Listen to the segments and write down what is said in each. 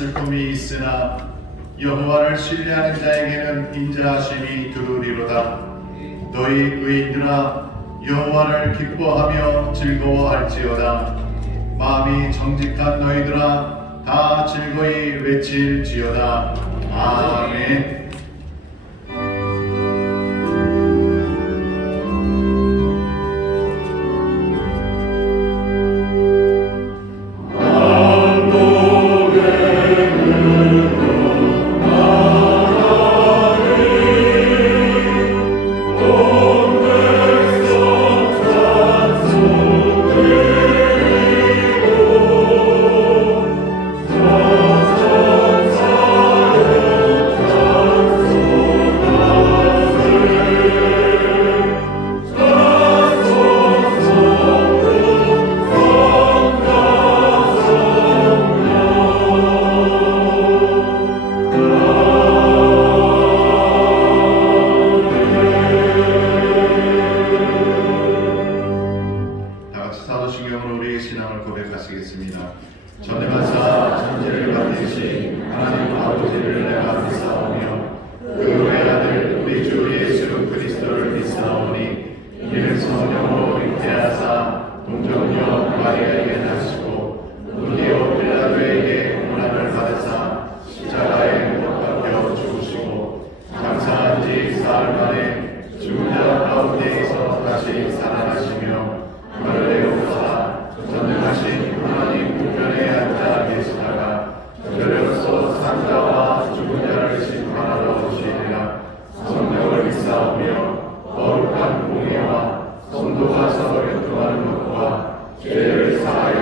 슬픔이 있으나 여호와를 신뢰하는 자에게는 인자하심이 두루리로다. 너희 의인들아 여호와를 기뻐하며 즐거워할지어다. 마음이 정직한 너희들아 다 즐거이 외칠지어다. 아멘. 사도신경으로 우리의 신앙을 고백하시겠습니다. 전능하사 천지를 만드신 하나님 아버지를 내가 믿사오며 그 외아들 우리 주 예수 그리스도를 믿사오니 이는 성령으로 잉태하사 동정녀 마리아에게 나시고 본디오 빌라도에게 고난을 받으사 십자가에 못 박혀 죽으시고 장사한 지 사흘 만에 죽은 자 가운데에서 다시 살아나시며 하늘에 오사 전능하신 하나님 우편에 앉아 계시다가 저로서 산자와 죽은 자를 심판하러 오시리라. 성령을 믿사오며 거룩한 공예와 성도가 서로 교통하는 것과 죄를 사하여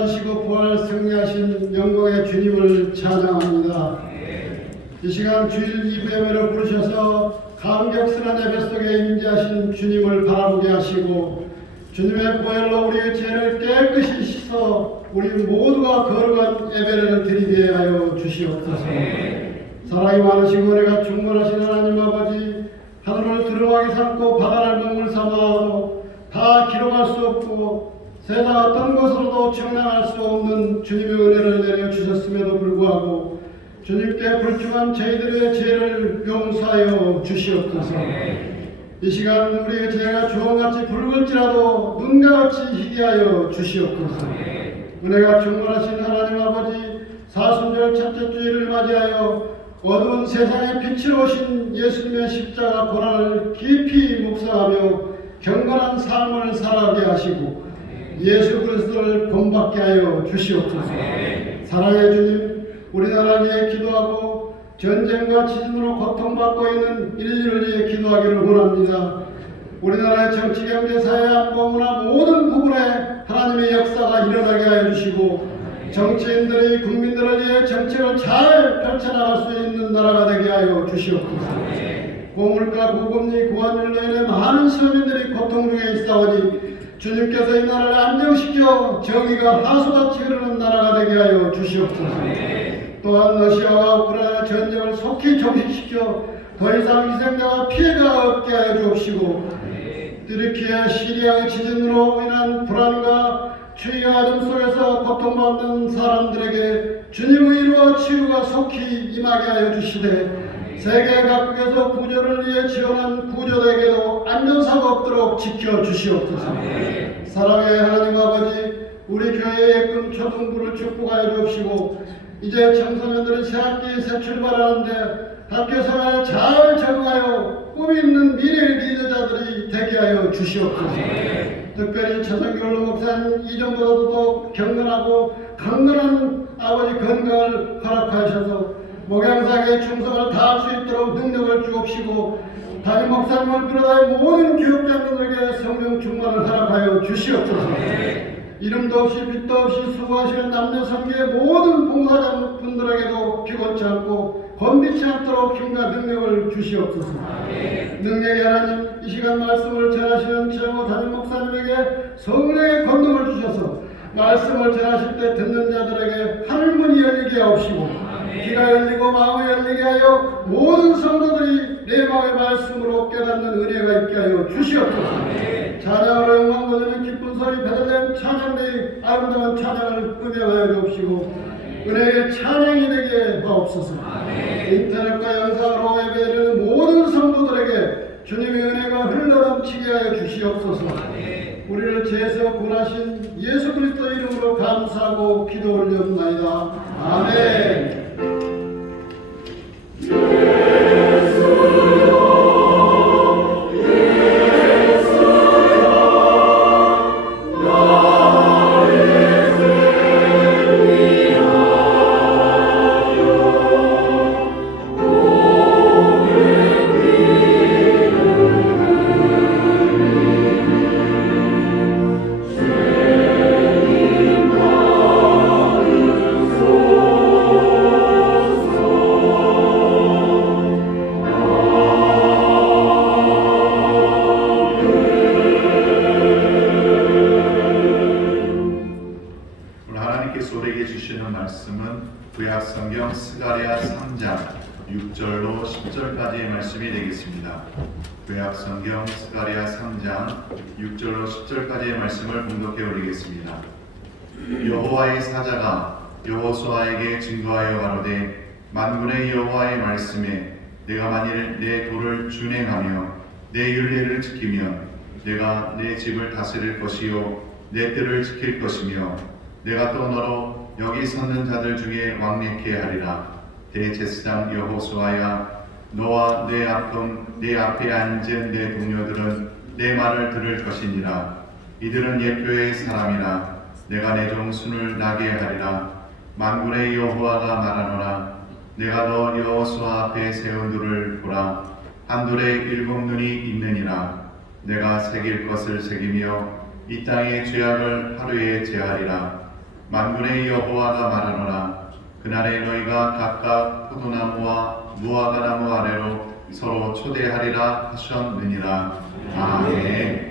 살아지시고 부활 승리하신 영광의 주님을 찬양합니다. 이 시간 주일 예배로 부르셔서 감격스러운 예배 속에 임재하신 주님을 바라보게 하시고 주님의 보혈로 우리의 죄를 깨끗이 씻어 우리 모두가 거룩한 예배를 드리게 하여 주시옵소서. 사랑이 많으시고 은혜가 충만하신 하나님 아버지, 하늘을 두루마기 삼고 바다를 먹물 삼아도 다 기록할 수 없고 세상 어떤 것으로도 청량할 수 없는 주님의 은혜를 내려주셨음에도 불구하고 주님께 불충한 저희들의 죄를 용서하여 주시옵소서. 이 시간 우리의 죄가 주홍같이 붉을지라도 눈같이 희게 하여 주시옵소서. 은혜가 충만하신 하나님 아버지, 사순절 첫째 주일을 맞이하여 어두운 세상에 빛을 오신 예수님의 십자가 고난을 깊이 묵상하며 경건한 삶을 살아가게 하시고 예수 그리스도를 본받게 하여 주시옵소서. 사랑의 주님, 우리나라를 위해 기도하고 전쟁과 지진으로 고통받고 있는 인류를 위해 기도하기를 원합니다. 우리나라의 정치, 경제, 사회, 안보, 문화 모든 부분에 하나님의 역사가 일어나게 하여 주시고 정치인들이 국민들을 위해 정책을 잘 펼쳐나갈 수 있는 나라가 되게 하여 주시옵소서. 고물가, 고금리, 고환율로 인해 많은 서민들이 고통 중에 있사오니 주님께서 이 나라를 안정시켜 정의가 하수같이 흐르는 나라가 되게 하여 주시옵소서. 또한 러시아와 우크라이나 전쟁을 속히 종식시켜 더 이상 희생자와 피해가 없게 하여 주옵시고 튀르키예, 시리아의 지진으로 인한 불안과 추위와 어둠 속에서 고통받는 사람들에게 주님의 위로와 치유가 속히 임하게 하여 주시되 세계 각국에서 구조를 위해 지원한 구조대에게도 안전사고 없도록 지켜주시옵소서. 사랑의 하나님 아버지, 우리 교회의 예금 초등부를 축복하여 주옵시고 이제 청소년들이 새학기 새 출발하는데 학교 생활에 잘 적응하여 꿈이 있는 미래의 리더자들이 되게 하여 주시옵소서. 특별히 최성규 목사님 이전보다도 더 경건하고 강건한 아버지 건강을 허락하셔서 목양사계의 충성을 다할 수 있도록 능력을 주옵시고 담임 목사님을 비롯하여 모든 교육자님들에게 성령 충만을 허락하여 주시옵소서. 이름도 없이 빛도 없이 수고하시는 남녀 성교의 모든 봉사자분들에게도 피곤치 않고 건비치 않도록 힘과 능력을 주시옵소서. 능력의 하나님, 이 시간 말씀을 전하시는 최고 담임 목사님에게 성령의 권능을 주셔서 말씀을 전하실 때 듣는 자들에게 하늘문이 열리게 하옵시고 귀가 열리고 마음이 열리게 하여 모든 성도들이 내 마음의 말씀으로 깨닫는 은혜가 있게 하여 주시옵소서. 찬양으로 영광 돌리는 기쁜 소리 베들레헴 찬양대의 아름다운 찬양을 음향하여 주옵시고 은혜의 찬양이 되게 하옵소서. 인터넷과 영상으로 예배드리는 모든 성도들에게 주님의 은혜가 흘러넘치게 하여 주시옵소서. 우리를 죄에서 구원하신 예수 그리스도 이름으로 감사하고 기도 올렸나이다. 아멘. 구약성경 스가랴 3장 6절로 10절까지의 말씀이 되겠습니다. 구약성경 스가랴 3장 6절로 10절까지의 말씀을 봉독해 올리겠습니다. 여호와의 사자가 여호수아에게 증거하여 가로되 만군의 여호와의 말씀에 내가 만일 내 도를 준행하며 내 율례를 지키면 내가 내 집을 다스릴 것이요 내 뜰을 지킬 것이며 내가 또 너로 여기 섰는 자들 중에 왕래케 하리라. 대제사장 여호수아야, 너와 내 앞에 앉은 내 동료들은 내 말을 들을 것이니라. 이들은 예표의 사람이라. 내가 내 정순을 나게 하리라. 만군의 여호와가 말하노라. 내가 너 여호수아 앞에 세운 돌을 보라. 한 돌에 7눈이 있느니라. 내가 새길 것을 새기며 이 땅의 죄악을 하루에 제하리라. 만군의 여호와가 말하노라. 그날에 너희가 각각 포도나무와 무화과 나무 아래로 서로 초대하리라 하셨느니라. 아멘.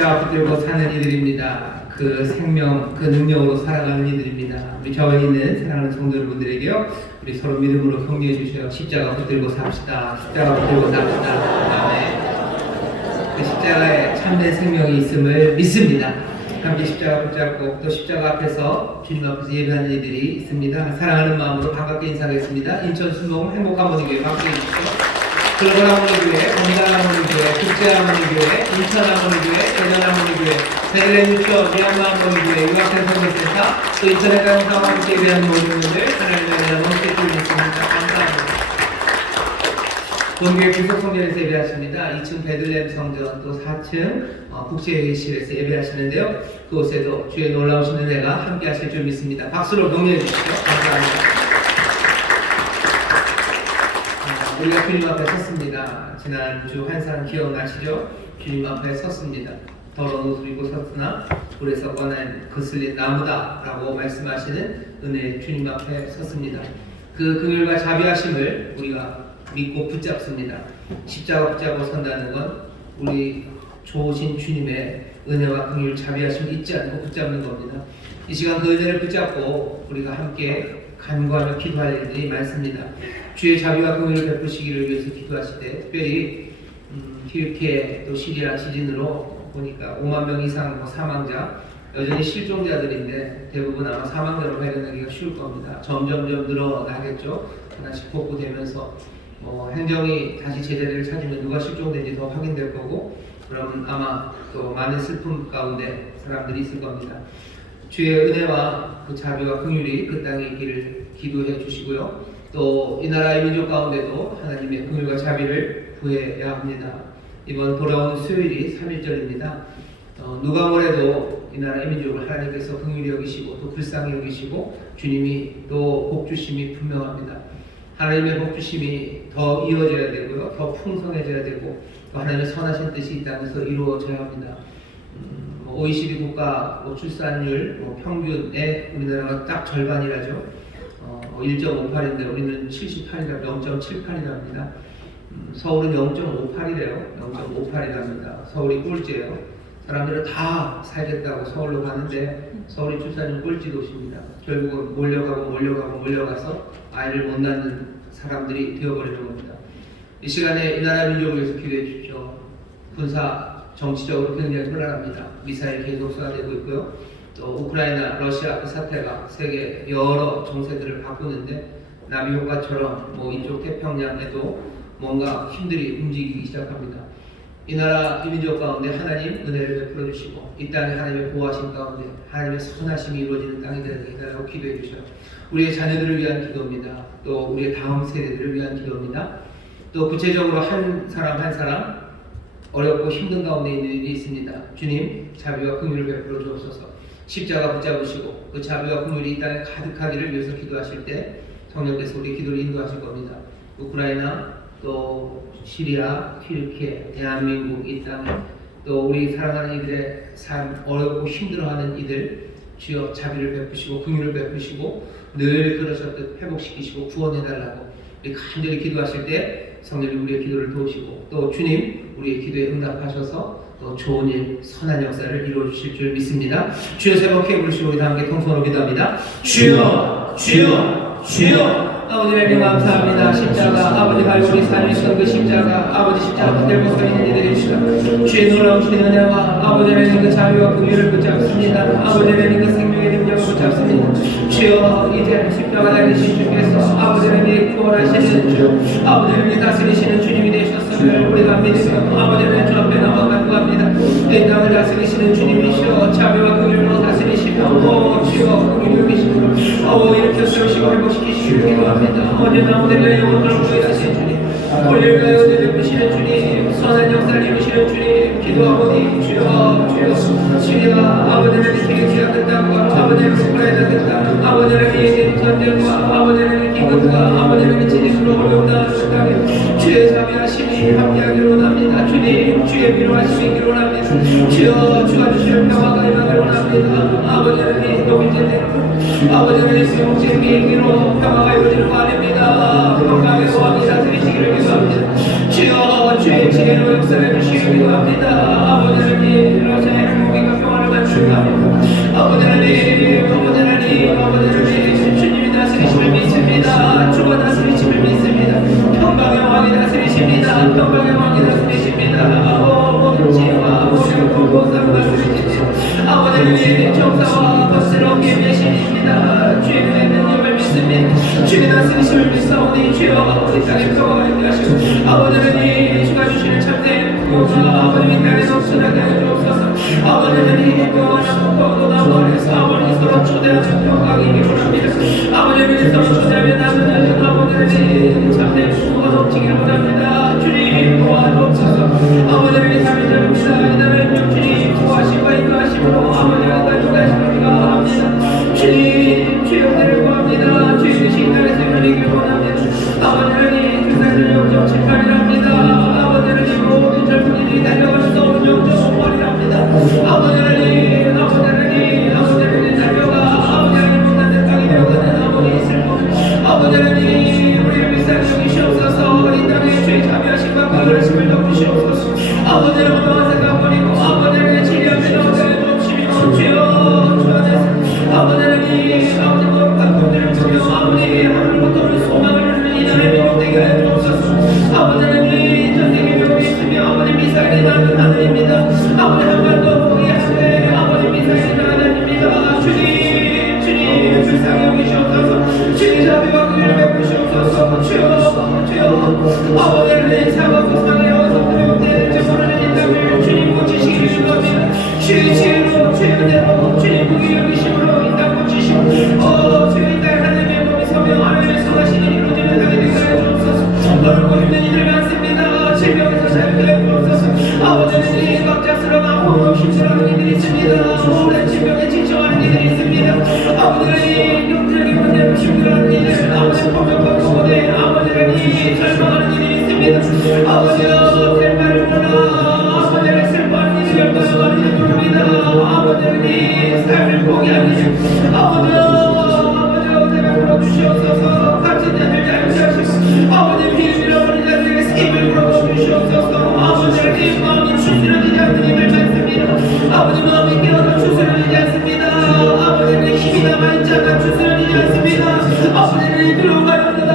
십자가 붙들고 사는 이들입니다. 그 생명, 그 능력으로 살아가는 이들입니다. 우리 저에 있는 사랑하는 성도 여러분들에게요, 우리 서로 믿음으로 격려해 주셔요. 십자가 붙들고 삽시다. 십자가 붙들고 삽시다. 아멘. 그 십자가에 참된 생명이 있음을 믿습니다. 함께 십자가 붙잡고 또 십자가 앞에서 주님 앞에서 예배하는 이들이 있습니다. 사랑하는 마음으로 반갑게 인사하겠습니다. 인천 순동 행복한 모니교회 함께 해주시죠. 글로벌 하모니교회, 건강 하모니교회, 국제 하모니교회, 인천 하모니교회, 대전 하모니교회, 베들레헴 유치원, 미얀마 하모니교회, 유학생 선교센터, 또 인터넷 강사와 함께 예배하는 모든 분들 하나님의 은혜로 함께 드리겠습니다. 감사합니다. 본교회 구속 성전에서 예배하십니다. 2층 베들레헴 성전, 또 4층 국제회의실에서 예배하시는데요. 그곳에도 주의 놀라우신 은혜가 함께 하실 줄 믿습니다. 박수로 격려해 주시죠. 감사합니다. 우리가 주님 앞에 섰습니다. 지난주 한 사람 기억나시죠? 주님 앞에 섰습니다. 더러운 옷을 입고 섰으나 불에서 꺼낸 거슬린 나무다라고 말씀하시는 은혜의 주님 앞에 섰습니다. 그 긍휼과 자비하심을 우리가 믿고 붙잡습니다. 십자가 붙잡고 선다는 건 우리 좋으신 주님의 은혜와 긍휼 자비하심 잊지 않고 붙잡는 겁니다. 이 시간 그 은혜를 붙잡고 우리가 함께 간구하며 기도할 일들이 많습니다. 주의 자비와 긍휼을 베푸시기를 위해서 기도하실 때 특별히 튀르키예 또 시리아 지진으로 보니까 5만 명 이상 사망자, 여전히 실종자들인데 대부분 아마 사망자로 발견하기가 쉬울 겁니다. 점점점 늘어나겠죠. 하나씩 복구되면서 행정이 다시 제자리를 찾으면 누가 실종된지 더 확인될 거고, 그럼 아마 또 많은 슬픔 가운데 사람들이 있을 겁니다. 주의 은혜와 그 자비와 긍휼이 그 땅에 있기를 기도해 주시고요. 또 이 나라의 민족 가운데도 하나님의 긍휼과 자비를 구해야 합니다. 이번 돌아오는 수요일이 3.1절입니다. 누가 뭐래도 이 나라의 민족을 하나님께서 긍휼히 여기시고 또 불쌍히 여기시고 주님이 또 복주심이 분명합니다. 하나님의 복주심이 더 이어져야 되고요, 더 풍성해져야 되고 또 하나님의 선하신 뜻이 이 땅에서 이루어져야 합니다. OECD 국가 출산율 평균의 우리나라가 딱 절반이라죠. 1.58인데 우리는 78이라 0.78이랍니다. 서울은 0.58이래요. 0.58이랍니다. 서울이 꼴찌예요. 사람들은 다 살겠다고 서울로 가는데 서울이 출산율 꼴찌 도시입니다. 결국은 몰려가서 아이를 못 낳는 사람들이 되어버리는 겁니다. 이 시간에 이 나라 민족을 위해서 기도해 주십시오. 군사 정치적으로 굉장히 혼란합니다. 미사일 계속 쏘아대고 있고요. 또 우크라이나, 러시아 그 사태가 세계 여러 정세들을 바꾸는데 나비 효과처럼 이쪽 태평양에도 뭔가 힘들이 움직이기 시작합니다. 이 나라 이 민족 가운데 하나님 은혜를 베풀어 주시고 이 땅에 하나님의 보호하심 가운데 하나님의 선하심이 이루어지는 땅이 되는 이라고 기도해 주셔요. 우리의 자녀들을 위한 기도입니다. 또 우리의 다음 세대들을 위한 기도입니다. 또 구체적으로 한 사람 한 사람 어렵고 힘든 가운데 있는 일이 있습니다. 주님 자비와 긍휼을 베풀어 주옵소서. 십자가 붙잡으시고 그 자비와 긍휼이 이 땅에 가득하기를 위해서 기도하실 때 성령께서 우리 기도를 인도하실 겁니다. 우크라이나 또 시리아, 튀르키예, 대한민국 이 땅에 또 우리 사랑하는 이들의 삶 어렵고 힘들어하는 이들 주여 자비를 베푸시고 긍휼을 베푸시고 늘 그러셨듯 회복시키시고 구원해달라고 우리 간절히 기도하실 때 성령이 우리의 기도를 도우시고 또 주님 우리의 기도에 응답하셔서 또 좋은 일, 선한 역사를 이루어 주실 줄 믿습니다. 주여 세 번 크게 부르시고 우리 다 함께 통성으로 기도합니다. 주여, 주여, 주여. 아버지 하나님 감사합니다. 십자가 아버지 갈고리 삶이신 그 십자가 아버지 십자가 붙들고 서 있는 이들입니다. 주의 놀라운 주의 은혜와 아버지 하나님 그 자비와 긍휼을 붙잡습니다. 아버지 하나님 그 생명의 능력을 붙잡습니다. 주여 이제 십자가 달리신 주께서 아버지 하나님 구원하시는 주 아버지 하나님 다스리시는 주님이 되셨음을 우리가 믿으며 아버지 하나님 주 앞에 나와 간구합니다. 이 땅을 다스리시는 주님이시여 자비와 긍휼로 다스리시며 주여 긍휼히 여기시고 이렇게 세우시고 회복시키시기를 기도합니다. 언제나 오늘의 영혼을 구해하시는 주님 올릴까요 은혜를 베푸시는 주님 선한 역사를 이루시는 주님 기도하오니 주여 시리아 아버지 하나님 튀르키예 그 땅과 아버지 하나님 우크라이나 그 땅 아버지 하나님 전쟁과 아버지 하나님 기근과 아버지 하나님 지진으로 어려운 그 땅에 주의 자비하심이 함께하기로 원합니다. 주님 주의 위로하심이 기원합니다. 주여 주가 주시는 평화가 임하기로 원합니다. 아버지 하나님 독일제대로 아버지 하나님 수용제 비행기로 평화가 이루어지는 거 아닙니다. 평강의 소원이 다스리시기를 기도합니다. 주여 주의 지혜로 역사를 주시기를 기도합니다. 아버지 하나님 러시아의 행복과 평화를 갖추기를 합니다. 아버지 하나님 아버지 하나님 아버지 하나님 주님이 다스리심을 믿습니다. 주가 다스리심을 믿습니다. 평강의 왕이 다스리십니다. 평강의 왕이 다스리십니다. 지혜와 모든 보상을 다스리십니다. 아버지 하나님 정사와 거스럽게 계십니다. 주의 능력을 믿습니다. 주의 다스리심을 믿사오니 주여 이 땅에 평화가 있게 하시고 아버지 하나님 주가 주시는 참된 평화 아버지 이 땅에 넘쳐나게 하여 주옵소서. 아버지 하나님 평화나 평화도 나무아래서 아버지 서로 초대하는 평강이기 원합니다. 아버지 하나님 서로 초대하며 나누는 아버지 하나님 참된 평화가 넘치기를 원합니다. 주님 도와주옵소서. 아버지 하나님 삼위절입니다. 이 나라의 주님 구하심과 인도하심으로 아버지 하나님 인도하시기를 원합니다. 주님 주의 은혜를 구합니다. 주의 뜻이 이 땅에서 이루어지기를 원합니다. 아버지 하나님 그 사실을 0.78이랍니다. 사랑하심을 덮으시옵소서. 아버지 어떠한 생각 버리고 아버지를 치료하며 나오게 주옵시며 주여 주 안에서 아버지 하나님 아버지 거룩한 꿈들을 꾸며 아버지 하늘부터 오는 소망을 주는 이 나라의 민족 되게 하여 주옵소서. 아버지 하나님 전 세계 묘에 있으며 아버지 미사일이 나는 하늘입니다. 아버지 한반도 포기하시되 아버지 미사일이 나는 하늘입니다. 주님 불쌍히 여기시옵소서. 주님 자비와 긍휼을 베푸시옵소서. 주여 아버지 하나님 사과고 상하여서 두려움되는 저번하는 인당을 주님 고치시기를 축원합니다. 주의 지혜로 주의 은혜로 주님 공의 여기심으로 이 땅 고치시고 주의 이 땅 하나님의 몸이 서며 하나님의 선하시는 이루어지는 하게 되게 하여 주옵소서. 어렵고 힘든 이들 많습니다. 질병에서 자유케 하여 주옵소서. 아버지 하나님 갑작스러운 힘들어하는 이들이 있습니다. 오랜 질병에 지쳐하는 이들이 있습니다. 아버지 하나님 영적인 문제로 힘들어하는 이들 아버지 폭력받고 보내 아버지 하나님 절망하는 이들이 있습니다. 아버지여 셀바를 보라 아버지 하나님 슬퍼하는 이들 열망하는 이들 부릅니다. 아버지 하나님 삶을 포기하는 이들 아버지여 내가 불어주시옵소서. 갇힌 자들 자유케 하시고 아버지 비밀 잃어버린 자들에게 새 힘을 불어주시옵소서. 아버지 하나님 마음이 추스러지지 않는 힘을 받습니다. 아버지 마음이 깨어나 추스러지지 않습니다. 아버지 하나님 힘이 남아있지 않아 추스러지지 않습니다. 아버지 하나님 들어가렵니다.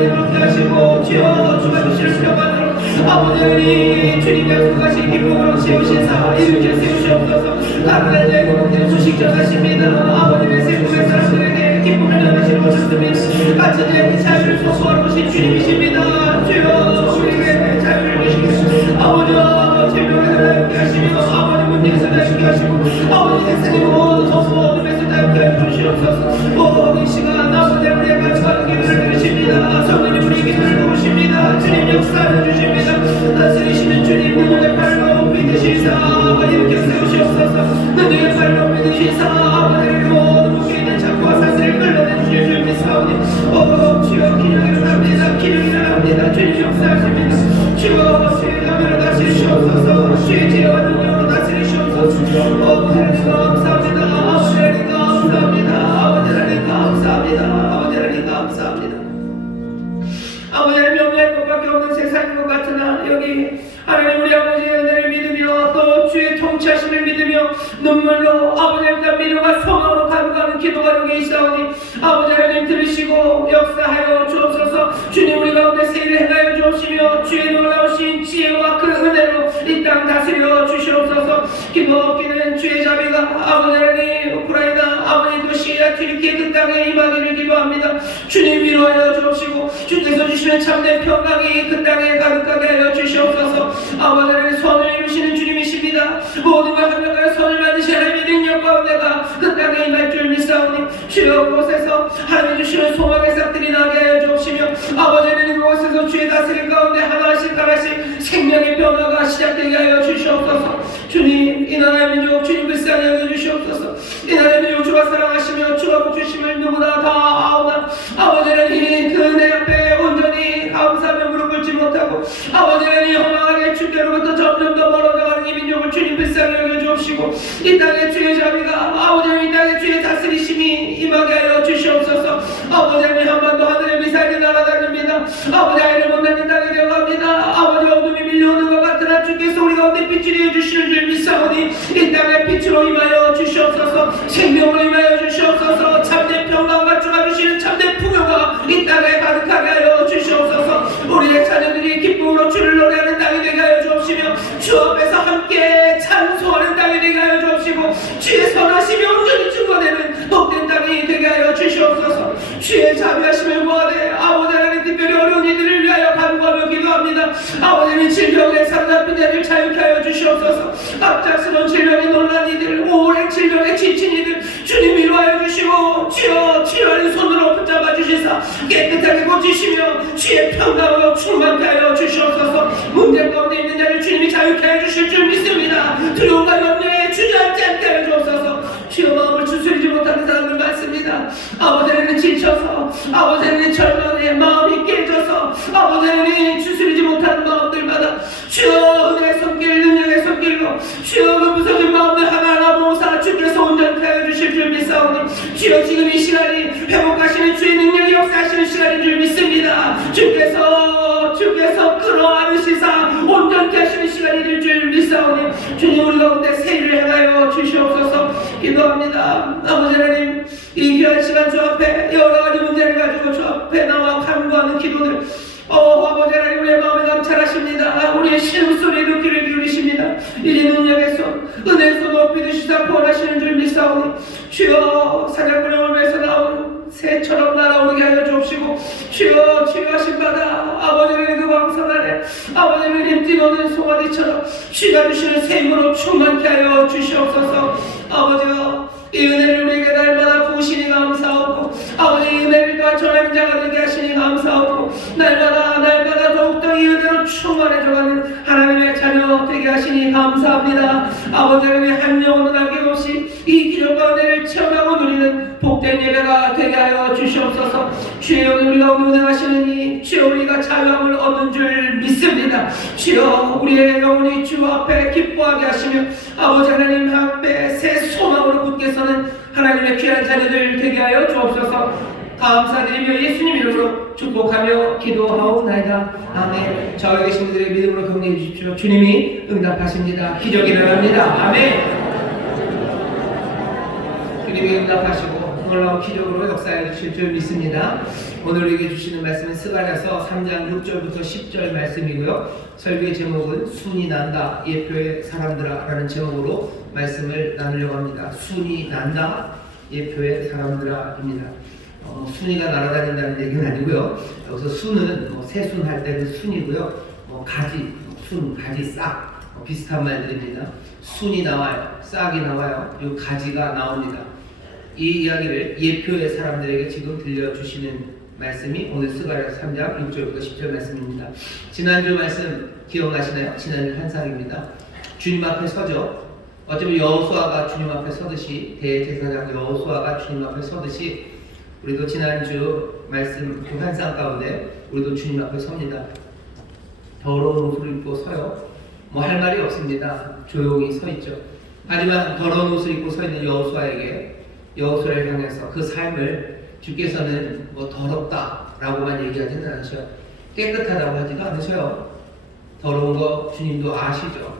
이렇게 하시고 주여 주가 주시는 평안으로 아버지 하나님 주님 약속하신 기쁨으로 채우신 사 이루게 세우시옵소서. 가난한 자의 공동체를 소식 전하십니다. 아버님의 슬픔의 사람들에게 기쁨을 나누시는 오셨습니다. 갇힌 자에게 자유를 선포하러 오신 주님이십니다. 주여 우리에게 자유를 주시고 아버지와 질병에서 자유케 하시며 아버지 문제에서 자유케 하시고 아버지 세상의 모든 허무 어둠에서 자유케 하여 주시옵소서. 이 시간 아버지 우리의 마지막 기도를 들으십니다. 성령님 우리 기도를 도우십니다. 주님 역사를 주십니다. 다스리시는 주님 눈의 발로 믿으시사 이렇게 세우시옵소서. 눈의 발로 믿으시사 아버지를 모든 묶여 있는 창고와 사슬을 끌어내 주실 줄 믿사오니 주여 기능이 일어납니다. 기능이 일어납니다. 주님 역사하십니다. 주여 주의 영으로 다스리시옵소서. 주의 지혜와 능력으로 다스리시옵소서. 아버지 하나님 감사합니다. 아버지 하나님 감사합니다. 아버지 하나님 감사합니다. 아버지 하나님 감사합니다. 아버지 하나님 명령할 것밖에 없는 세상인 것 같으나 여기 하나님 우리 아버지의 은혜를 믿으며 또 주의 통치하심을 믿으며 눈물로 아버지 하나님 미루가 소망으로 가져가는 기도가 여기 있사오니 아버지 하나님 들으시고 역사하여 주옵소서. 주님 우리 가운데 세일을 행하여 주옵시며 주의 놀라우신 지혜와 그 은혜로 이 땅 다스려 주시옵소서. 기도 없기는 주의 자비가 아버지 하나님 우크라이나 아버지 도시와 튀르키예 그 땅에 임하기를 기도합니다. 주님 위로하여 주옵시고 주께서 주시는 참된 평강이 그 땅에 가득하게 하여 주시옵소서. 아버지 하나님 선을 이루시는 주님이십니다. 모든 걸 합력하여 선을 만드신 하나님의 능력 가운데가 그 땅에 임할 줄 믿사오니 주여 그곳에서 하나님 주시는 소망의 싹들이 나게 하여 주옵시며 아버지 하나님 그곳에서 주의 다스림 가운데 하나씩 하나씩 생명의 변화가 시작되게 하여 주시옵소서. 주님 이 나라의 민족 주님 불쌍히 여겨주시옵소서. 이 나라의 민족 주가 사랑하시며 주가 복주심을 누구나 다 아오나 아버지 하나님 그 은혜 앞에 온전히 감사하며 무릎 꿇지 못하고 아버지 하나님 허망하게 주께로부터 점점 더 멀어져가는 이 민족을 주님 불쌍히 여겨주옵시고 이 땅의 주의 자비가 아버지 하나님 이 땅의 주의 다스리심이 임하게 하여 주시옵소서. 아버지 하나님 한반도 하늘의 미사일이 날아다닙니다. 아버지 아이를 못 낳는 땅이 되어갑니다. 아버지 어둠이 밀려오는 것 같으나 주께서 우리 가운데 빛을 이어주시는 줄 믿사오니 이 땅의 빛으로 임하여 주시옵소서. 생명으로 임하여 주시옵소서. 참된 평강과 주가 주시는 참된 풍요가 이 땅에 가득하게 하여 주시옵소서. 우리의 자녀들이 기쁨으로 주를 노래하는 땅이 되게 하여 주옵시며 주 앞에서 함께 찬송하는 땅이 되게 하여 주옵시고 주의 선하심이 온전히 증거되는 복된 땅이 되게 하여 주시옵소서. 주의 자비하심을 구하되 아버지 하나님 특별히 어려운 이들을 위하여 간구하며 기도합니다. 아버지는 질병에 사로잡힌 자를 자유케 하여 주시옵소서. 갑작스러운 질병에 놀란 이들 오랜 질병에 지친 이들 주님 위로하여 주시고 주여 치료하는 손으로 붙잡아 주시사 깨끗하게 고치시며 주의 평강으로 충만케 하여 주시옵소서. 문제 가운데 있는 자를 주님이 자유케 하여 주실 줄 믿습니다. 두려움과 염려에 주저앉지 않게 하여 주옵소서. 주여 마음을 추스리지 못하는 사람들 많습니다. 아버지 하나님 지쳐서 아버지 하나님 절망에 마음이 깨져서 아버지 하나님 추스리지 못하는 마음들마다 주여 은혜의 손길 능력의 손길로 주여 그 부서진 마음들 하나하나 모사 주께서 온전케 하여 주실 줄 믿사오니 주여 지금 이 시간이 회복하시는 주의 능력이 역사하시는 시간인 줄 믿습니다. 주께서 끌어안으시사 기도합니다. 아버지 하나님, 이 귀한 시간 주 앞에 여러 가지 문제를 가지고 주 앞에 나와 간구하는 기도들, 아버지 하나님, 우리의 마음에 감찰하십니다. 우리의 신음소리에 귀를 기울이십니다. 이제 능력의 손, 은혜의 손 높이 드시사 구원하시는 줄 믿사오니 주여, 사냥꾼의 울면서 나온 새처럼 날아오르게 하여 주옵시고, 주여, 치유하신 바다, 아버지 하나님, 그 광선 안에 아버지 하나님 뛰노는 송아지처럼 주가 주시는 새 힘으로 충만케 하여 주시옵소서. 아버지여, 이 은혜를 우리에게 날마다 부으시니 감사하고, 아버지 이 은혜를 또한 전하는 자가 되게 하시니 감사하고, 날마다 더욱더 이 은혜로 충만해져가는 하나님의 자녀 되게 하시니 감사합니다. 아버지 하나님의 한 영혼도 남김없이 이 기적과 은혜를 체험하고 누리는 복된 예배가 되게 하여 주시옵소서. 주여, 우리가 운행하시느니 주여, 우리가 자유함을 얻는 줄 믿습니다. 주여, 우리의 영혼이 주 앞에 기뻐하게 하시며 아버지 하나님 앞에 새 소망으로 굳게 서는 하나님의 귀한 자녀들 되게 하여 주옵소서. 감사드리며 예수님 이름으로 축복하며 기도하옵나이다. 아멘. 저와 계신 분들의 믿음으로 격려해 주십시오. 주님이 응답하십니다. 기적이 일어납니다. 아멘. 주님이 응답하시고 놀라운 기적으로 역사해 주실 줄 믿습니다. 오늘 우리에게 주시는 말씀은 스가랴서 3장 6절부터 10절 말씀이고요. 설교의 제목은 순이 난다, 예표의 사람들아 라는 제목으로 말씀을 나누려고 합니다. 순이 난다, 예표의 사람들아 입니다. 순이가 날아다닌다는 얘기는 아니고요. 여기서 순은 새순 할 때는 순이고요. 가지, 순, 가지, 싹 비슷한 말들입니다. 순이 나와요. 싹이 나와요. 이 가지가 나옵니다. 이 이야기를 예표의 사람들에게 지금 들려주시는 말씀이 오늘 스가랴서 3장 6절부터 10절 말씀입니다. 지난주 말씀 기억나시나요? 지난주 환상입니다. 주님 앞에 서죠. 어쩌면 여호수아가 주님 앞에 서듯이, 대제사장 여호수아가 주님 앞에 서듯이 우리도 지난주 말씀 그 환상 가운데 우리도 주님 앞에 섭니다. 더러운 옷을 입고 서요. 할 말이 없습니다. 조용히 서 있죠. 하지만 더러운 옷을 입고 서 있는 여호수아를 향해서 그 삶을 주께서는 더럽다라고만 얘기하지는 않으셔요. 깨끗하다고 하지도 않으셔요. 더러운 거 주님도 아시죠.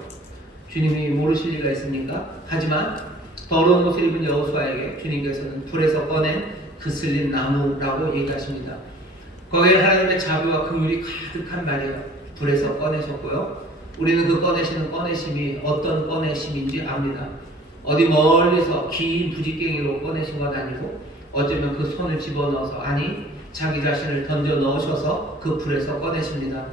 주님이 모르실 리가 있습니까? 하지만 더러운 옷을 입은 여호수아에게 주님께서는 불에서 꺼낸 그슬린 나무라고 얘기하십니다. 거기에 하나님의 자비와 긍휼이 가득한 말이에요. 불에서 꺼내셨고요. 우리는 그 꺼내시는 꺼내심이 어떤 꺼내심인지 압니다. 어디 멀리서 긴 부직갱이로 꺼내신 건 아니고 어쩌면 그 손을 집어넣어서, 아니 자기 자신을 던져 넣으셔서 그 불에서 꺼내십니다.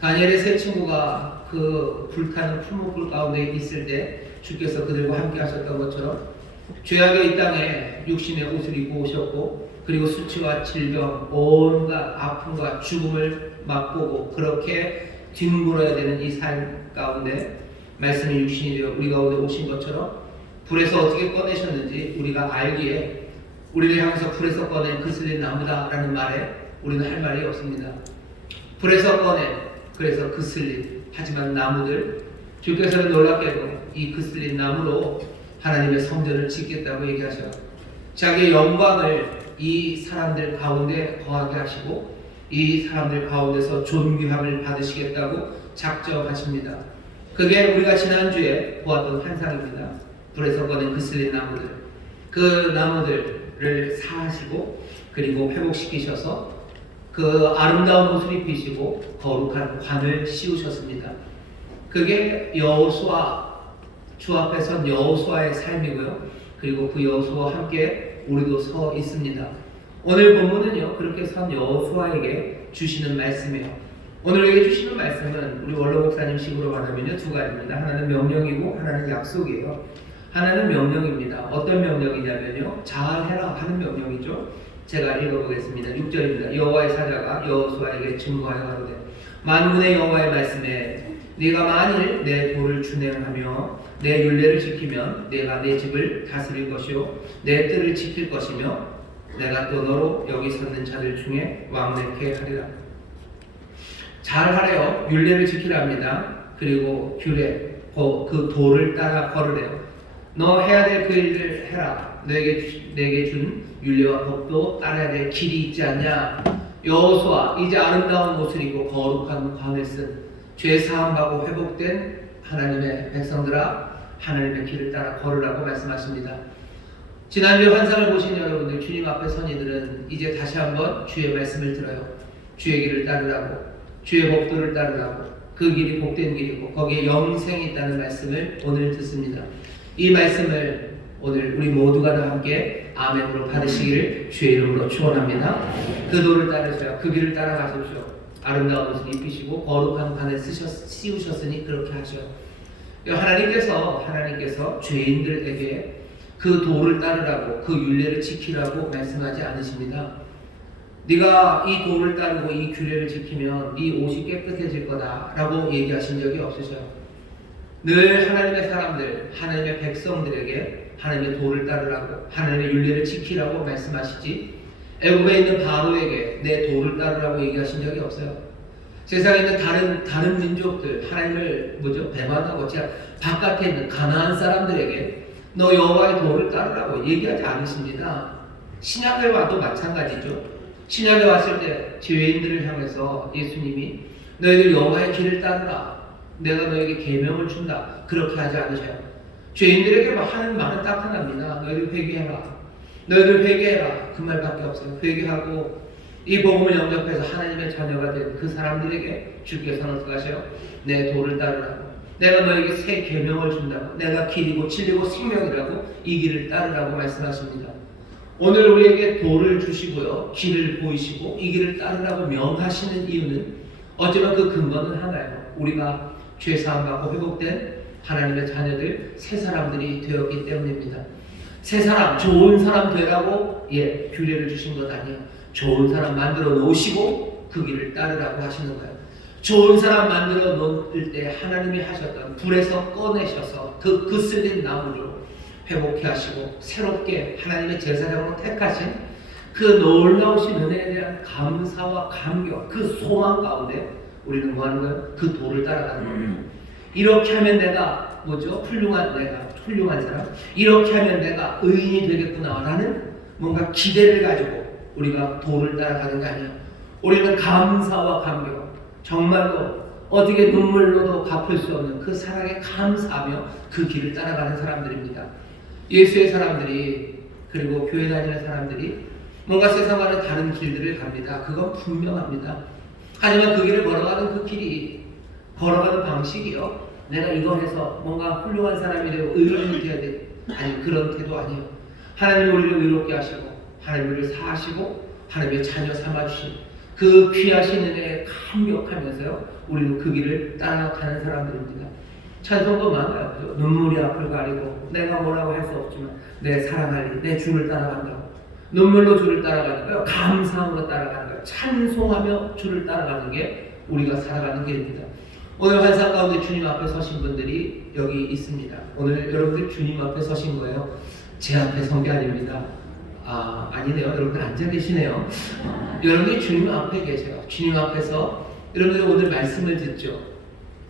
다니엘의 세 친구가 그 불타는 풀목불 가운데 있을 때 주께서 그들과 함께 하셨던 것처럼 죄악의 이 땅에 육신의 옷을 입고 오셨고, 그리고 수치와 질병, 온갖 아픔과 죽음을 맛보고 그렇게 뒹굴어야 되는 이 삶 가운데 말씀이 육신이 되어 우리 가운데 오신 것처럼 불에서 어떻게 꺼내셨는지 우리가 알기에 우리를 향해서 불에서 꺼낸 그슬린 나무다라는 말에 우리는 할 말이 없습니다. 불에서 꺼낸, 그래서 그슬린, 하지만 나무들, 주께서는 놀랍게도 이 그슬린 나무로 하나님의 성전을 짓겠다고 얘기하셔요. 자기의 영광을 이 사람들 가운데 거하게 하시고 이 사람들 가운데서 존귀함을 받으시겠다고 작정하십니다. 그게 우리가 지난주에 보았던 환상입니다. 불에서 꺼낸 그슬린 나무들, 그 나무들을 사하시고 그리고 회복시키셔서 그 아름다운 옷을 입히시고 거룩한 관을 씌우셨습니다. 그게 여호수아, 주 앞에 선 여호수아의 삶이고요. 그리고 그 여호수아와 함께 우리도 서 있습니다. 오늘 본문은요, 그렇게 선 여호수아에게 주시는 말씀이에요. 오늘 우리에게 주시는 말씀은 우리 원로 목사님 식으로 말하면요, 두 가지입니다. 하나는 명령이고 하나는 약속이에요. 하나는 명령입니다. 어떤 명령이냐면요, 잘해라 하는 명령이죠. 제가 읽어보겠습니다. 6절입니다. 여호와의 사자가 여호수아에게 증거하여 가로되, 만군의 여호와의 말씀에 네가 만일 내 도를 준행하며 내 율례를 지키면 내가 내 집을 다스릴 것이요 내 뜰을 지킬 것이며 내가 또 너로 여기 서는 자들 중에 왕래케 하리라. 잘하래요. 율례를 지키랍니다. 그리고 규례, 그 도를 따라 걸으래요. 너 해야 될 그 일을 해라. 내게 준 율례와 법도 따라야 될 길이 있지 않냐. 여호수아, 이제 아름다운 옷을 입고 거룩한 관을 쓴 죄 사함 받고 회복된 하나님의 백성들아, 하나님의 길을 따라 걸으라고 말씀하십니다. 지난주에 환상을 보신 여러분들, 주님 앞에 선 이들은 이제 다시 한번 주의 말씀을 들어요. 주의 길을 따르라고, 주의 법도를 따르라고, 그 길이 복된 길이고 거기에 영생이 있다는 말씀을 오늘 듣습니다. 이 말씀을 오늘 우리 모두가 다 함께 아멘으로 받으시기를 주의 이름으로 축원합니다. 그 도를 따르세요. 그 길을 따라가십시오. 아름다운 옷을 입히시고 거룩한 판을 씌우셨으니 그렇게 하시오. 하나님께서 죄인들에게 그 도를 따르라고, 그 율례를 지키라고 말씀하지 않으십니다. 네가 이 도를 따르고 이 규례를 지키면 네 옷이 깨끗해질 거다라고 얘기하신 적이 없으셔요. 늘 하나님의 사람들, 하나님의 백성들에게 하나님의 도를 따르라고, 하나님의 율례를 지키라고 말씀하시지, 애굽에 있는 바로에게 내 도를 따르라고 얘기하신 적이 없어요. 세상에 있는 다른 민족들, 하나님을 배반하고 바깥에 있는 가나안 사람들에게 너 여호와의 도를 따르라고 얘기하지 않으십니다. 신약에 와도 마찬가지죠. 신약에 왔을 때 죄인들을 향해서 예수님이 너희들 여호와의 길을 따르라, 내가 너에게 계명을 준다, 그렇게 하지 않으셔요. 죄인들에게 하는 말은 딱 하나입니다. 너희들 회개해라, 너희들 회개해라, 그 말밖에 없어요. 회개하고 이 복음을 영접해서 하나님의 자녀가 된 그 사람들에게 주께서는 어떻게 하셔요? 내 도를 따르라고, 내가 너에게 새 계명을 준다고, 내가 길이고 진리고 생명이라고, 이 길을 따르라고 말씀하십니다. 오늘 우리에게 도를 주시고요, 길을 보이시고 이 길을 따르라고 명하시는 이유는 어쩌면 그 근거는 하나예요. 우리가 죄사함받고 회복된 하나님의 자녀들, 새 사람들이 되었기 때문입니다. 새 사람, 좋은 사람 되라고 규례를 주신 것 아니에요. 좋은 사람 만들어 놓으시고 그 길을 따르라고 하시는 거예요. 좋은 사람 만들어 놓을 때 하나님이 하셨던, 불에서 꺼내셔서 그 쓸린 나무로 회복해 하시고 새롭게 하나님의 제사장으로 택하신 그 놀라우신 은혜에 대한 감사와 감격, 그 소망 가운데 우리는 뭐 하는 거예요? 그 도를 따라가는 거예요. 이렇게 하면 내가 훌륭한 사람, 이렇게 하면 내가 의인이 되겠구나라는 뭔가 기대를 가지고 우리가 도를 따라가는 게 아니에요. 우리는 감사와 감격, 정말로 어떻게 눈물로도 갚을 수 없는 그 사랑에 감사하며 그 길을 따라가는 사람들입니다. 예수의 사람들이, 그리고 교회 다니는 사람들이 뭔가 세상과는 다른 길들을 갑니다. 그건 분명합니다. 하지만 그 길을 걸어가는 그 길이, 걸어가는 방식이요, 내가 이걸 해서 뭔가 훌륭한 사람이 되고 의로움이 되어야 돼, 아니, 그런 태도 아니에요. 하나님이 우리를 의롭게 하시고 하나님이 우리를 사하시고 하나님의 자녀 삼아주신 그 귀하신 은혜에 감격하면서요, 우리는 그 길을 따라가는 사람들입니다. 찬송도 많아요. 그죠? 눈물이 앞을 가리고 내가 뭐라고 할 수 없지만 내 사랑할 내 주를 따라간다고. 눈물로 주를 따라가는 거예요. 감사함으로 따라가는 거예요. 찬송하며 주를 따라가는 게 우리가 살아가는 길입니다. 오늘 환상 가운데 주님 앞에 서신 분들이 여기 있습니다. 오늘 여러분들 주님 앞에 서신 거예요. 제 앞에 선 게 아닙니다. 아니네요. 여러분들 앉아 계시네요. 여러분들이 주님 앞에 계세요. 주님 앞에서 여러분들 오늘 말씀을 듣죠.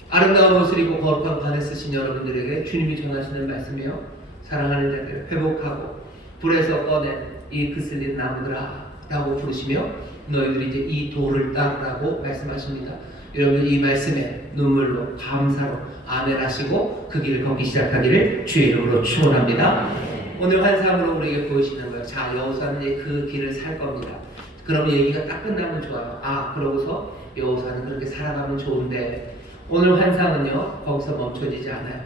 아름다운 옷을 입고 거룩한 관을 쓰신 여러분들에게 주님이 전하시는 말씀이요, 사랑하는 자들 회복하고 불에서 꺼낸 이 그슬린 나무들아 라고 부르시며 너희들이 이제 이 도를 따르라고 말씀하십니다. 여러분 이 말씀에 눈물로 감사로 아멘 하시고 그 길을 걷기 시작하기를 주의 이름으로 축원합니다. 오늘 환상으로 우리에게 보여주시는 거예요. 자, 여호수아는 이제 그 길을 살 겁니다. 그러면 얘기가 딱 끝나면 좋아요. 그러고서 여호수아는 그렇게 살아가면 좋은데, 오늘 환상은요 거기서 멈춰지지 않아요.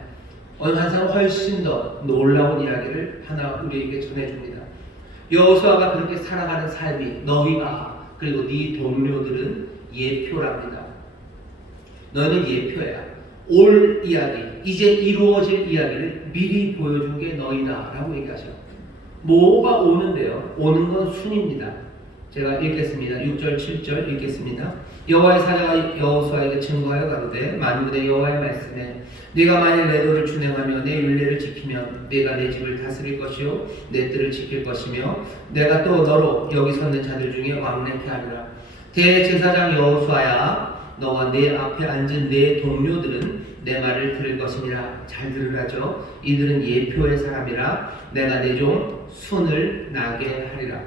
오늘 환상은 훨씬 더 놀라운 이야기를 하나 우리에게 전해줍니다. 여호수아가 그렇게 살아가는 삶이 너희가, 그리고 네 동료들은 예표랍니다. 너희는 예표야. 올 이야기, 이제 이루어질 이야기를 미리 보여준 게 너희다 라고 얘기하셔요. 뭐가 오는데요? 오는 건 순입니다. 제가 읽겠습니다. 6절 7절 읽겠습니다. 여호와의 사자가 여호수아에게 증거하여 가로되 만군의 여호와의 말씀에 네가 만일 내 도를 준행하며 내 율례를 지키면 내가 내 집을 다스릴 것이요 내 뜰을 지킬 것이며 내가 또 너로 여기 섰는 자들 중에 왕래케 하리라. 대제사장 여호수아야, 너와 내 앞에 앉은 내 동료들은 내 말을 들을 것이니라. 잘 들으라죠. 이들은 예표의 사람이라 내가 내 종 순을 나게 하리라.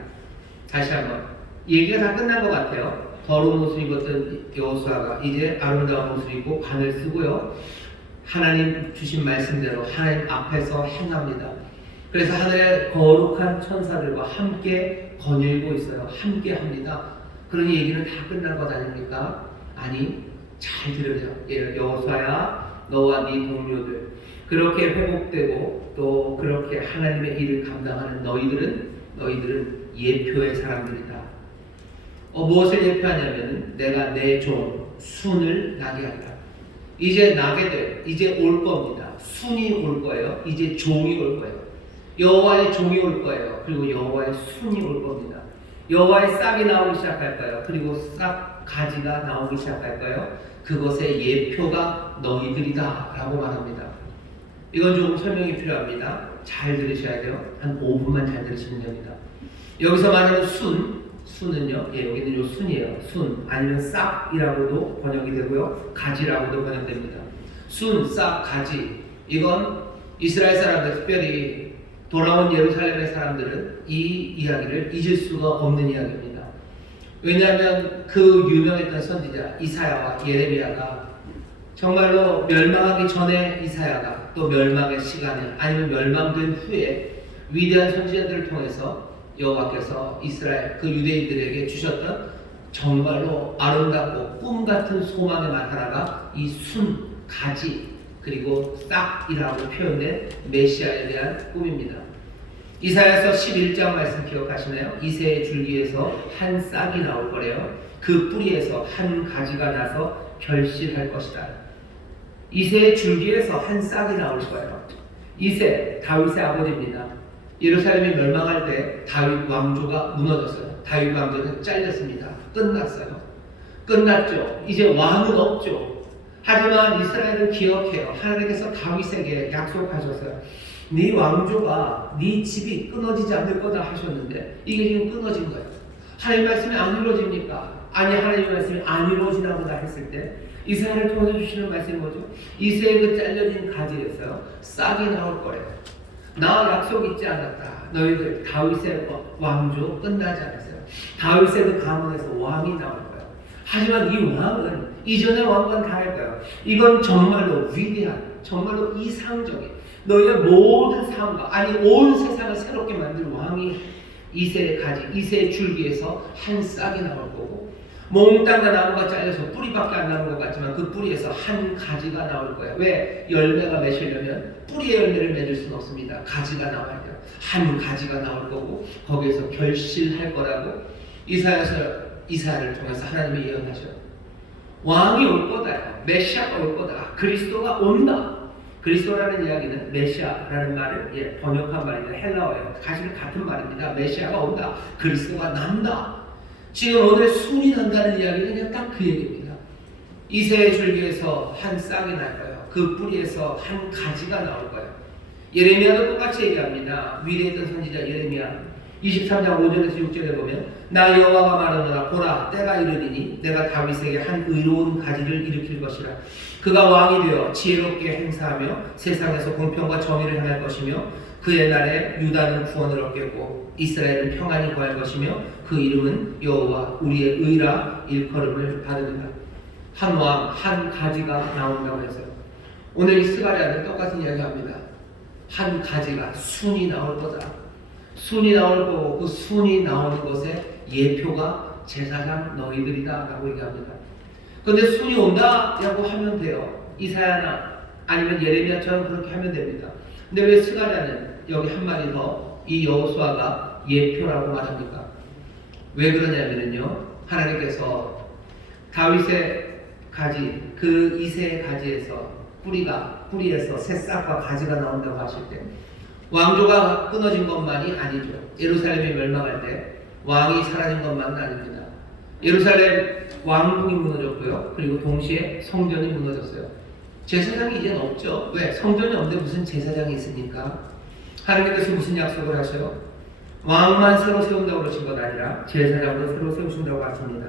다시 한번, 얘기가 다 끝난 것 같아요. 더러운 옷을 입었던 여호수아가 이제 아름다운 옷을 입고 관을 쓰고요, 하나님 주신 말씀대로 하나님 앞에서 행합니다. 그래서 하늘의 거룩한 천사들과 함께 거닐고 있어요. 함께 합니다. 그러니 얘기는 다 끝난 것 아닙니까? 아니, 잘 들으려. 여호수아야, 너와 네 동료들, 그렇게 회복되고 또 그렇게 하나님의 일을 감당하는 너희들은 예표의 사람들이다. 무엇을 예표하냐면 내가 내 종 순을 나게 하리라. 이제 나게 돼. 이제 올 겁니다. 순이 올 거예요. 이제 종이 올 거예요. 여호와의 종이 올 거예요. 그리고 여호와의 순이 올 겁니다. 여호와의 싹이 나오기 시작할까요? 그리고 싹 가지가 나오기 시작할까요? 그것의 예표가 너희들이다 라고 말합니다. 이건 조금 설명이 필요합니다. 잘 들으셔야 돼요. 한 5분만 잘 들으시면 됩니다. 여기서 말하는 순은요, 여기는 요 순이에요. 순 아니면 싹이라고도 번역이 되고요, 가지라고도 번역됩니다. 순, 싹, 가지, 이건 이스라엘 사람들, 특별히 돌아온 예루살렘의 사람들은 이 이야기를 잊을 수가 없는 이야기입니다. 왜냐하면 그 유명했던 선지자 이사야와 예레미야가 정말로 멸망하기 전에 이사야가 또 멸망의 시간에 아니면 멸망된 후에 위대한 선지자들을 통해서 여호와께서 이스라엘 그 유대인들에게 주셨던 정말로 아름답고 꿈같은 소망의 말 하나가 이 순, 가지 그리고 싹이라고 표현된 메시아에 대한 꿈입니다. 이사야서 11장 말씀 기억하시나요? 이새의 줄기에서 한 싹이 나올 거래요. 그 뿌리에서 한 가지가 나서 결실할 것이다. 이새의 줄기에서 한 싹이 나올 거예요. 이새, 다윗의 아버지입니다. 예루살렘이 멸망할 때 다윗 왕조가 무너졌어요. 다윗 왕조는 잘렸습니다. 끝났어요. 끝났죠. 이제 왕은 없죠. 하지만 이스라엘은 기억해요. 하나님께서 다윗에게 약속하셨어요. 네 왕조가 네 집이 끊어지지 않을 거다 하셨는데 이게 지금 끊어진 거예요. 하나님 말씀이 안 이루어집니까? 아니, 하나님 말씀이 안 이루어지나 보다 했을 때 이스라엘을 통해서 주시는 말씀이 뭐죠? 이새의 그 잘려진 가지에서 싹이 나올 거래요. 나 약속 잊지 않았다. 너희들 다윗의 왕조 끝나지 않았어요. 다윗의 그 가문에서 왕이 나올 거예요. 하지만 이 왕은 이전의 왕과는 다를 거예요. 이건 정말로 위대한, 정말로 이상적인 너희의 모든 삶과 아니 온 세상을 새롭게 만들 왕이 이새의 가지, 이새의 줄기에서 한 싹이 나올 거고 몽땅과 나무가 잘려서 뿌리밖에 안 나는 것 같지만 그 뿌리에서 한 가지가 나올 거예요. 왜? 열매가 맺으려면 뿌리의 열매를 맺을 수는 없습니다. 가지가 나와야 돼요. 한 가지가 나올 거고 거기에서 결실할 거라고 이사야를 통해서 하나님이 예언하셔요. 왕이 올 거다. 메시아가 올 거다. 그리스도가 온다. 그리스도라는 이야기는 메시아라는 말을 번역한 말입니다. 헬라어예요. 사실 같은 말입니다. 메시아가 온다. 그리스도가 난다. 지금 오늘 순이 난다는 이야기는 그냥 딱 그 얘기입니다. 이새의 줄기에서 한 싹이 날 거예요. 그 뿌리에서 한 가지가 나올 거예요. 예레미야도 똑같이 얘기합니다. 위대했던 선지자 예레미야 23장 5절에서 6절에 보면 나 여호와가 말하노라 보라 때가 이르리니 내가 다윗에게 한 의로운 가지를 일으킬 것이라. 그가 왕이 되어 지혜롭게 행사하며 세상에서 공평과 정의를 행할 것이며 그의 날에 유다는 구원을 얻겠고 이스라엘은 평안히 거할 것이며 그 이름은 여호와 우리의 의라 일컬음을 받으리라. 한 왕, 한 가지가 나온다고 했어요. 오늘 이 스가랴는 똑같은 이야기합니다. 한 가지가 순이 나올 거다. 순이 나올 거고 그 순이 나오는 것의 예표가 제사장 너희들이다 라고 얘기합니다. 그런데 순이 온다 라고 하면 돼요. 이사야나 아니면 예레미야처럼 그렇게 하면 됩니다. 근데 왜 스가랴는 여기 한마디 더 이 여호수아가 예표라고 말합니까? 왜 그러냐면요, 하나님께서 다윗의 가지, 그 이새의 가지에서 뿌리에서 새싹과 가지가 나온다고 하실 때 왕조가 끊어진 것만이 아니죠. 예루살렘이 멸망할 때 왕이 사라진 것만은 아닙니다. 예루살렘 왕궁이 무너졌고요. 그리고 동시에 성전이 무너졌어요. 제사장이 이제는 없죠. 왜? 성전이 없는데 무슨 제사장이 있습니까? 하나님께서 무슨 약속을 하셔요? 왕만 새로 세운다고 그러신 것 아니라 제사장도 새로 세우신다고 하십니다.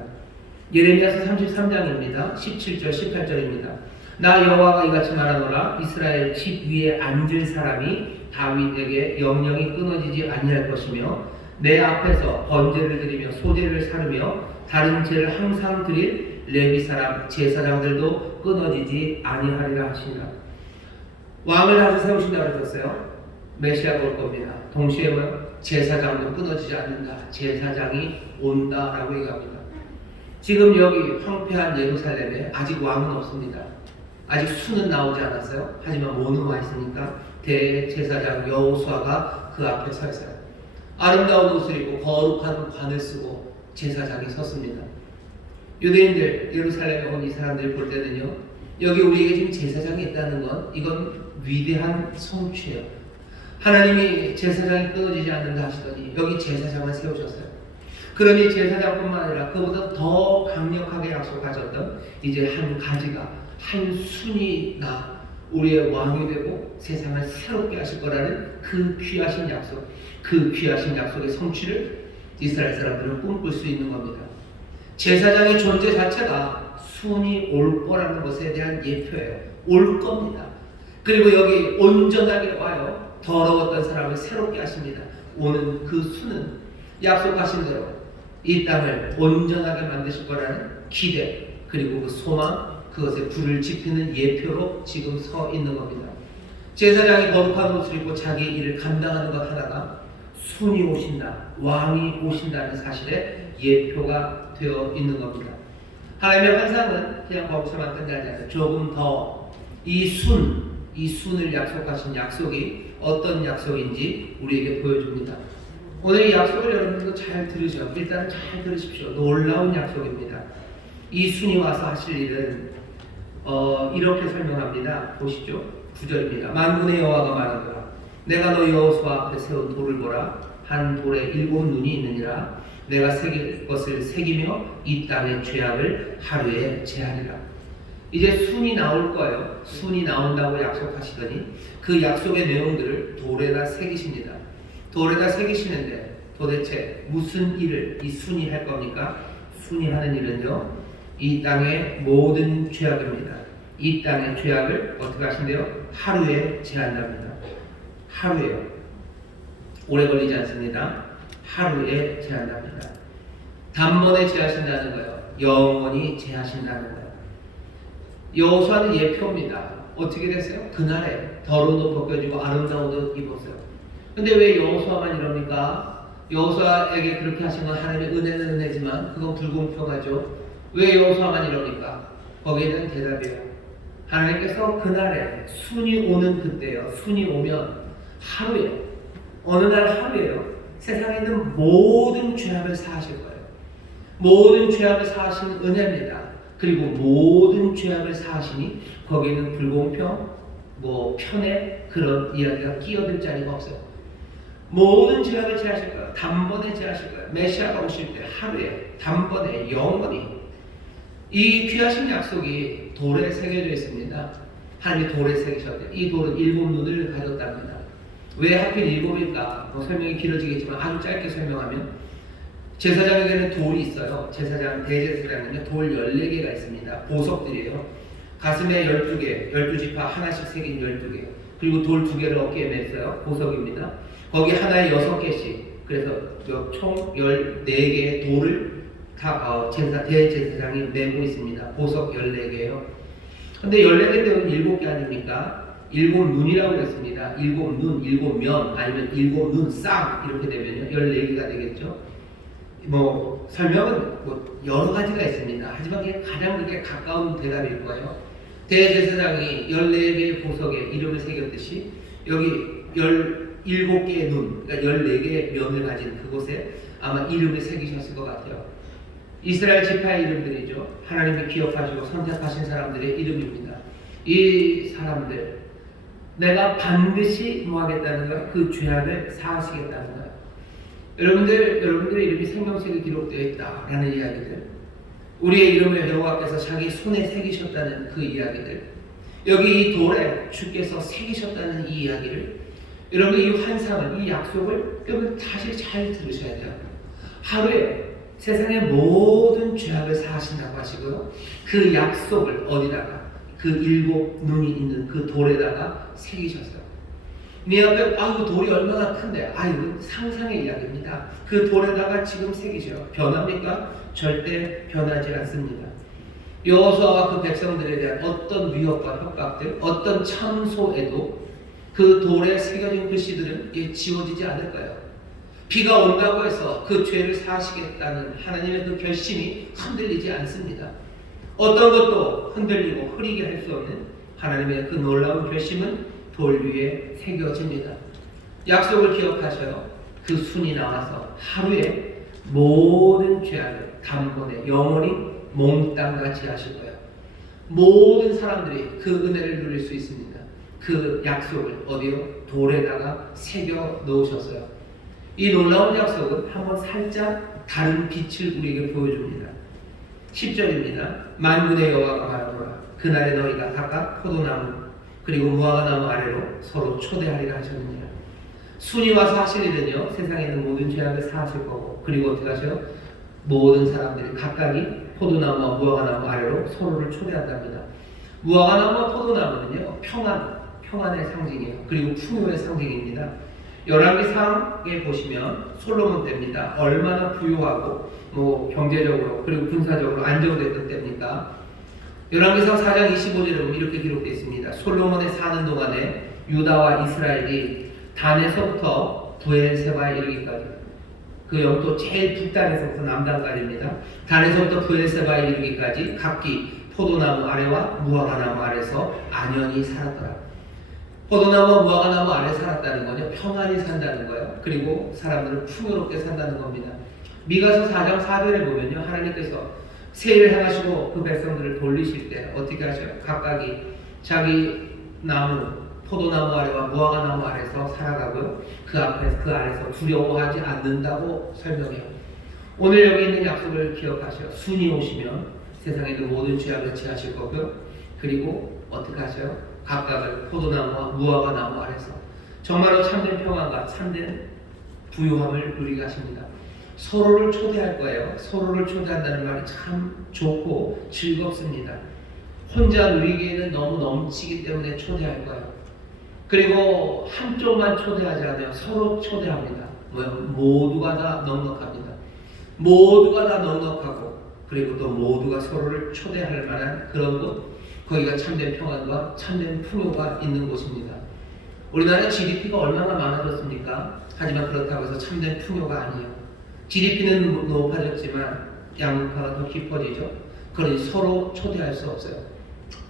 예레미야서 33장입니다. 17절 18절입니다. 나 여호와가 이같이 말하노라 이스라엘 집 위에 앉을 사람이 다윗에게 영영이 끊어지지 아니할 것이며 내 앞에서 번제를 드리며 소제를 사르며 다른 죄를 항상 드릴 레위 사람 제사장들도 끊어지지 아니하리라 하시니라. 왕을 다시 세우신다고 그랬어요. 메시아가 올 겁니다. 동시에 뭐요? 제사장도 끊어지지 않는다. 제사장이 온다라고 얘기합니다. 지금 여기 황폐한 예루살렘에 아직 왕은 없습니다. 아직 수는 나오지 않았어요. 하지만 뭐는 와 있으니까 대제사장 여호수아가 그 앞에 서 있어요. 아름다운 옷을 입고 거룩한 관을 쓰고 제사장이 섰습니다. 유대인들, 예루살렘에 온 이 사람들 볼 때는요, 여기 우리에게 지금 제사장이 있다는 건 이건 위대한 성취예요. 하나님이 제사장이 끊어지지 않는다 하시더니 여기 제사장을 세우셨어요. 그러니 제사장뿐만 아니라 그보다 더 강력하게 약속하셨던 이제 한 가지가, 한 순이 나 우리의 왕이 되고 세상을 새롭게 하실 거라는 그 귀하신 약속, 그 귀하신 약속의 성취를 이스라엘 사람들은 꿈꿀 수 있는 겁니다. 제사장의 존재 자체가 순이 올 거라는 것에 대한 예표예요. 올 겁니다. 그리고 여기 온전하게 와요. 더러웠던 사람을 새롭게 하십니다. 오는 그 순은 약속하신 대로 이 땅을 온전하게 만드실 거라는 기대, 그리고 그 소망, 그것에 불을 지피는 예표로 지금 서 있는 겁니다. 제사장이 거룩한 옷을 입고 자기 일을 감당하는 것 하나가 순이 오신다, 왕이 오신다는 사실에 예표가 되어 있는 겁니다. 하나님의 환상은 그냥 거기서만 끝나지 않아요. 조금 더 이 순을 약속하신 약속이 어떤 약속인지 우리에게 보여줍니다. 오늘 이 약속을 여러분들도 잘 들으셔. 일단 잘 들으십시오. 놀라운 약속입니다. 이 순이 와서 하실 일은 이렇게 설명합니다. 보시죠. 9절입니다. 만군의 여호와가 말하노라. 내가 너 여호수아 앞에 세운 돌을 보라. 한 돌에 7 눈이 있느니라. 내가 새길 것을 새기며 이 땅의 죄악을 하루에 제하리라. 이제 순이 나올 거예요. 순이 나온다고 약속하시더니 그 약속의 내용들을 돌에다 새기십니다. 돌에다 새기시는데 도대체 무슨 일을 이 순이 할 겁니까? 순이 하는 일은요, 이 땅의 모든 죄악입니다. 이 땅의 죄악을 어떻게 하신대요? 하루에 제한답니다. 하루에요. 오래 걸리지 않습니다. 하루에 제한답니다. 단번에 제하신다는 거예요. 영원히 제하신다는 거예요. 여호수아는 예표입니다. 어떻게 됐어요? 그날에 더러운 옷 벗겨지고 아름다운 옷 입었어요. 근데 왜 여호수아만 이럽니까? 여호수아에게 그렇게 하신 건 하나님의 은혜는 은혜지만 그건 불공평하죠. 왜 여호수아만 이럽니까? 거기에 대한 대답이에요. 하나님께서 그날에 순이 오는 그때요. 순이 오면 하루에, 어느 날 하루에요. 세상에 있는 모든 죄악을 사하실 거예요. 모든 죄악을 사하시는 은혜입니다. 그리고 모든 죄악을 사하시니 거기에는 불공평, 편애 그런 이야기가 끼어들 자리가 없어요. 모든 죄악을 제하실 거예요. 단번에 제하실 거예요. 메시아가 오실 때 하루에, 단번에, 영원히. 이 귀하신 약속이 돌에 새겨져 있습니다. 하나님이 돌에 새기셨대. 이 돌은 7 눈을 가졌답니다. 왜 하필 7일까? 설명이 길어지겠지만 아주 짧게 설명하면 제사장에게는 돌이 있어요. 대제사장은요, 돌 14개가 있습니다. 보석들이에요. 가슴에 12개, 12지파 하나씩 새긴 12개. 그리고 돌 2개를 어깨에 맸어요. 보석입니다. 거기 하나에 6개씩. 그래서 총 14개의 돌을 대제사장이 메고 있습니다. 보석 14개예요. 근데 14개인데 7개 아닙니까? 7 눈이라고 했습니다. 7 눈, 7 면, 아니면 7 눈 쌍 이렇게 되면 14개가 되겠죠. 설명은 여러 가지가 있습니다. 하지만 그게 가장 그렇게 가까운 대답일 거예요. 대제사장이 14개의 보석에 이름을 새겼듯이 여기 17개의 눈, 그러니까 14개의 면을 가진 그곳에 아마 이름을 새기셨을 것 같아요. 이스라엘 지파의 이름들이죠. 하나님이 기억하시고 선택하신 사람들의 이름입니다. 이 사람들, 내가 반드시 하겠다는 거야. 그 죄악을 사하시겠다는 거야. 여러분들의 이름이 생명책에 기록되어 있다라는 이야기들, 우리의 이름을 여호와께서 자기 손에 새기셨다는 그 이야기들, 여기 이 돌에 주께서 새기셨다는 이 이야기를, 여러분 이 환상을, 이 약속을 여러분 다시 잘 들으셔야 돼요. 하루에 세상의 모든 죄악을 사하신다고 하시고요. 그 약속을 어디다가? 그 7 눈이 있는 그 돌에다가 새기셨어요. 네 앞에 그 돌이 얼마나 큰데, 이건 상상의 이야기입니다. 그 돌에다가 지금 새기셔요. 변합니까? 절대 변하지 않습니다. 여호수아와 그 백성들에 대한 어떤 위협과 협박들, 어떤 참소에도 그 돌에 새겨진 글씨들은 지워지지 않을 거예요. 비가 온다고 해서 그 죄를 사하시겠다는 하나님의 그 결심이 흔들리지 않습니다. 어떤 것도 흔들리고 흐리게 할 수 없는 하나님의 그 놀라운 결심은 돌 위에 새겨집니다. 약속을 기억하셔요. 그 순이 나와서 하루에 모든 죄악을 단번에 영원히 몽땅같이 하실 거예요. 모든 사람들이 그 은혜를 누릴 수 있습니다. 그 약속을 어디요? 돌에다가 새겨 놓으셨어요. 이 놀라운 약속은 한번 살짝 다른 빛을 우리에게 보여줍니다. 10절입니다. 만군의 여호와가 말하노라. 그날에 너희가 각각 포도나무 그리고 무화과나무 아래로 서로 초대하리라 하셨느니라. 순이 와서 하실 일은요, 세상에 있는 모든 죄악을 사하실 거고, 그리고 어떻게 하셔요? 모든 사람들이 각각이 포도나무와 무화과나무 아래로 서로를 초대한답니다. 무화과나무와 포도나무는요, 평안의 상징이에요. 그리고 풍요의 상징입니다. 열왕기상에 보시면 솔로몬 때입니다. 얼마나 부유하고 경제적으로 그리고 군사적으로 안정됐던 때입니까? 열왕기상 4장 25절에 보면 이렇게 기록되어 있습니다. 솔로몬의 사는 동안에 유다와 이스라엘이 단에서부터 부엘세바에 이르기까지, 그 영토 제일 북단에서부터 남단까지입니다. 단에서부터 부엘세바에 이르기까지 각기 포도나무 아래와 무화과나무 아래서 안연히 살았더라. 포도나무와 무화과나무 아래 살았다는 거죠. 평안히 산다는 거예요. 그리고 사람들은 풍요롭게 산다는 겁니다. 미가서 4장 4절에 보면요, 하나님께서 세일을 행하시고 그 백성들을 돌리실 때 어떻게 하셔요? 각각이 자기 나무, 포도나무 아래와 무화과나무 아래서 살아가고요, 그 아래서 두려워하지 않는다고 설명해요. 오늘 여기 있는 약속을 기억하셔요. 순이 오시면 세상에 있는 모든 죄악을 지하실 거고요, 그리고 어떻게 하셔요? 각각을 포도나무와 무화과나무 아래서 정말로 참된 평안과 참된 부유함을 누리게 하십니다. 서로를 초대할 거예요. 서로를 초대한다는 말이 참 좋고 즐겁습니다. 혼자 누리기에는 너무 넘치기 때문에 초대할 거예요. 그리고 한쪽만 초대하지 않아요. 서로 초대합니다. 모두가 다 넉넉합니다. 모두가 다 넉넉하고, 그리고 또 모두가 서로를 초대할 만한 그런 곳, 거기가 참된 평안과 참된 풍요가 있는 곳입니다. 우리나라 GDP가 얼마나 많아졌습니까? 하지만 그렇다고 해서 참된 풍요가 아니에요. GDP는 높아졌지만 양극화가 더 깊어지죠. 그러니 서로 초대할 수 없어요.